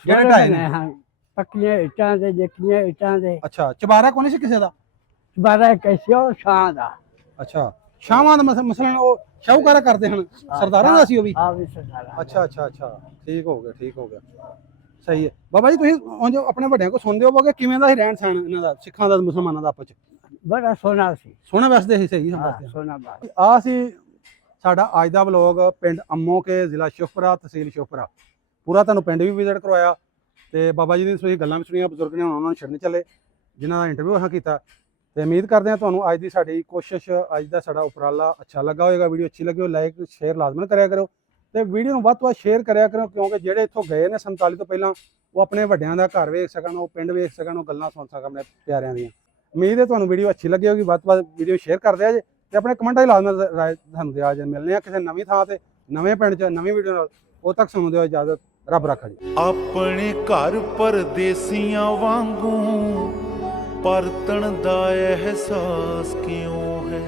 ਜਿਹੜੇ ਢਾਏ ਨੇ? ਹਾਂ, ਪੱਕੀਆਂ ਇੱਟਾਂ ਦੇ, ਦੇਖੀਆਂ ਇੱਟਾਂ ਦੇ। ਅੱਛਾ, ਚੁਬਾਰਾ ਕੋਈ ਨਹੀਂ ਸੀ ਕਿਸੇ ਦਾ? 12 ਕੈਸੇ ਉਹ ਛਾਂ ਦਾ। ਅੱਛਾ, ਸ਼ਾਮਾਂ ਦਾ ਮਸਲਾ ਉਹ ਸ਼ਾਹੂਕਾਰਾ ਕਰਦੇ ਹਨ, ਸਰਦਾਰਾਂ ਦਾ ਸੀ ਉਹ ਵੀ? ਆ ਵੀ ਸਰਦਾਰਾਂ। ਅੱਛਾ ਅੱਛਾ ਅੱਛਾ, ਠੀਕ ਹੋ ਗਿਆ ਸਹੀ ਹੈ। ਬਾਬਾ ਜੀ ਤੁਸੀਂ ਉਂਝ ਆਪਣੇ ਵੱਡਿਆਂ ਕੋਲ ਸੁਣਦੇ ਹੋਵੋਗੇ, ਕਿਵੇਂ ਦਾ ਸੀ ਰਹਿਣ ਸਹਿਣ ਇਹਨਾਂ ਦਾ, ਸਿੱਖਾਂ ਦਾ ਮੁਸਲਮਾਨਾਂ ਦਾ ਆਪਸ ਚ? ਬੜਾ ਸੋਹਣਾ ਸੀ। ਸੋਹਣਾ ਵਸਦੇ ਸੀ? ਸਹੀ ਸੋਹਣਾ ਬਾਤ। ਆ ਸੀ ਸਾਡਾ ਅੱਜ ਦਾ ਵਲੋਗ ਪਿੰਡ ਅੰਮੋ ਕੇ, ਜ਼ਿਲ੍ਹਾ ਸ਼ਿਵਪੁਰਾ, ਤਹਿਸੀਲ ਸ਼ਿਵਪੁਰਾ। ਪੂਰਾ ਤੁਹਾਨੂੰ ਪਿੰਡ ਵੀ ਵਿਜ਼ਿਟ ਕਰਵਾਇਆ, ਤੇ ਬਾਬਾ ਜੀ ਦੀ ਤੁਸੀਂ ਗੱਲਾਂ ਵੀ ਸੁਣੀਆਂ, ਬਜ਼ੁਰਗ ਨੇ ਉਹਨਾਂ ਨੂੰ ਛੱਡਣ ਚੱਲੇ ਜਿਨ੍ਹਾਂ ਦਾ ਇੰਟਰਵਿਊ ਅਸੀਂ ਕੀਤਾ। ਤੇ ਉਮੀਦ ਕਰਦੇ ਹਾਂ ਤੁਹਾਨੂੰ ਅੱਜ ਦੀ ਸਾਡੀ ਕੋਸ਼ਿਸ਼, ਅੱਜ ਦਾ ਸਾਡਾ ਉਪਰਾਲਾ ਅੱਛਾ ਲੱਗਾ ਹੋਵੇਗਾ। ਵੀਡੀਓ ਅੱਛੀ ਲੱਗੀ ਹੋ ਲਾਈਕ ਸ਼ੇਅਰ ਲਾਜ਼ਮਨ ਕਰਿਆ ਕਰੋ, ਤੇ ਵੀਡੀਓ ਨੂੰ ਵੱਧ ਤੋਂ ਵੱਧ ਸ਼ੇਅਰ ਕਰਿਆ ਕਰੋ, ਕਿਉਂਕਿ ਜਿਹੜੇ ਇੱਥੋਂ ਗਏ ਨੇ 47 ਤੋਂ ਪਹਿਲਾਂ, ਉਹ ਆਪਣੇ ਵੱਡਿਆਂ ਦਾ ਘਰ ਵੇਖ ਸਕਣ, ਉਹ ਪਿੰਡ ਵੇਖ ਸਕਣ, ਉਹ ਗੱਲਾਂ ਸੁਣ ਸਕਣ ਆਪਣੇ ਪਿਆਰਿਆਂ ਦੀਆਂ। ਉਮੀਦ ਹੈ ਤੁਹਾਨੂੰ ਵੀਡੀਓ ਅੱਛੀ ਲੱਗੀ ਹੋਗੀ। ਵੱਧ ਤੋਂ ਵੱਧ ਵੀਡੀਓ ਸ਼ੇਅਰ ਕਰ ਦਿਆ ਜੇ, ਤੇ ਆਪਣੇ ਕਮੈਂਟਾਂ 'ਚ ਲਾਜ਼ਮਨ ਰਾਏ ਸਾਨੂੰ ਦਿਆ ਜੇ। ਮਿਲਨੇ ਆ ਕਿਸੇ ਨਵੀਂ ਥਾਂ ਤੇ, ਨਵੇਂ ਪਿੰਡ 'ਚ, ਨਵੀਂ ਵੀਡੀਓ ਨਾਲ। ਉਦੋਂ ਤੱਕ ਸਾਨੂੰ ਦਿਓ ਇਜਾਜ਼ਤ। ਰੱਬ ਰੱਖਾ ਜੀ। ਆਪਣੇ ਘਰ ਪਰਦੇਸੀਆਂ ਵਾਂਗੂ ਪਰਤਣ ਦਾ ਅਹਿਸਾਸ ਕਿਉਂ ਹੈ?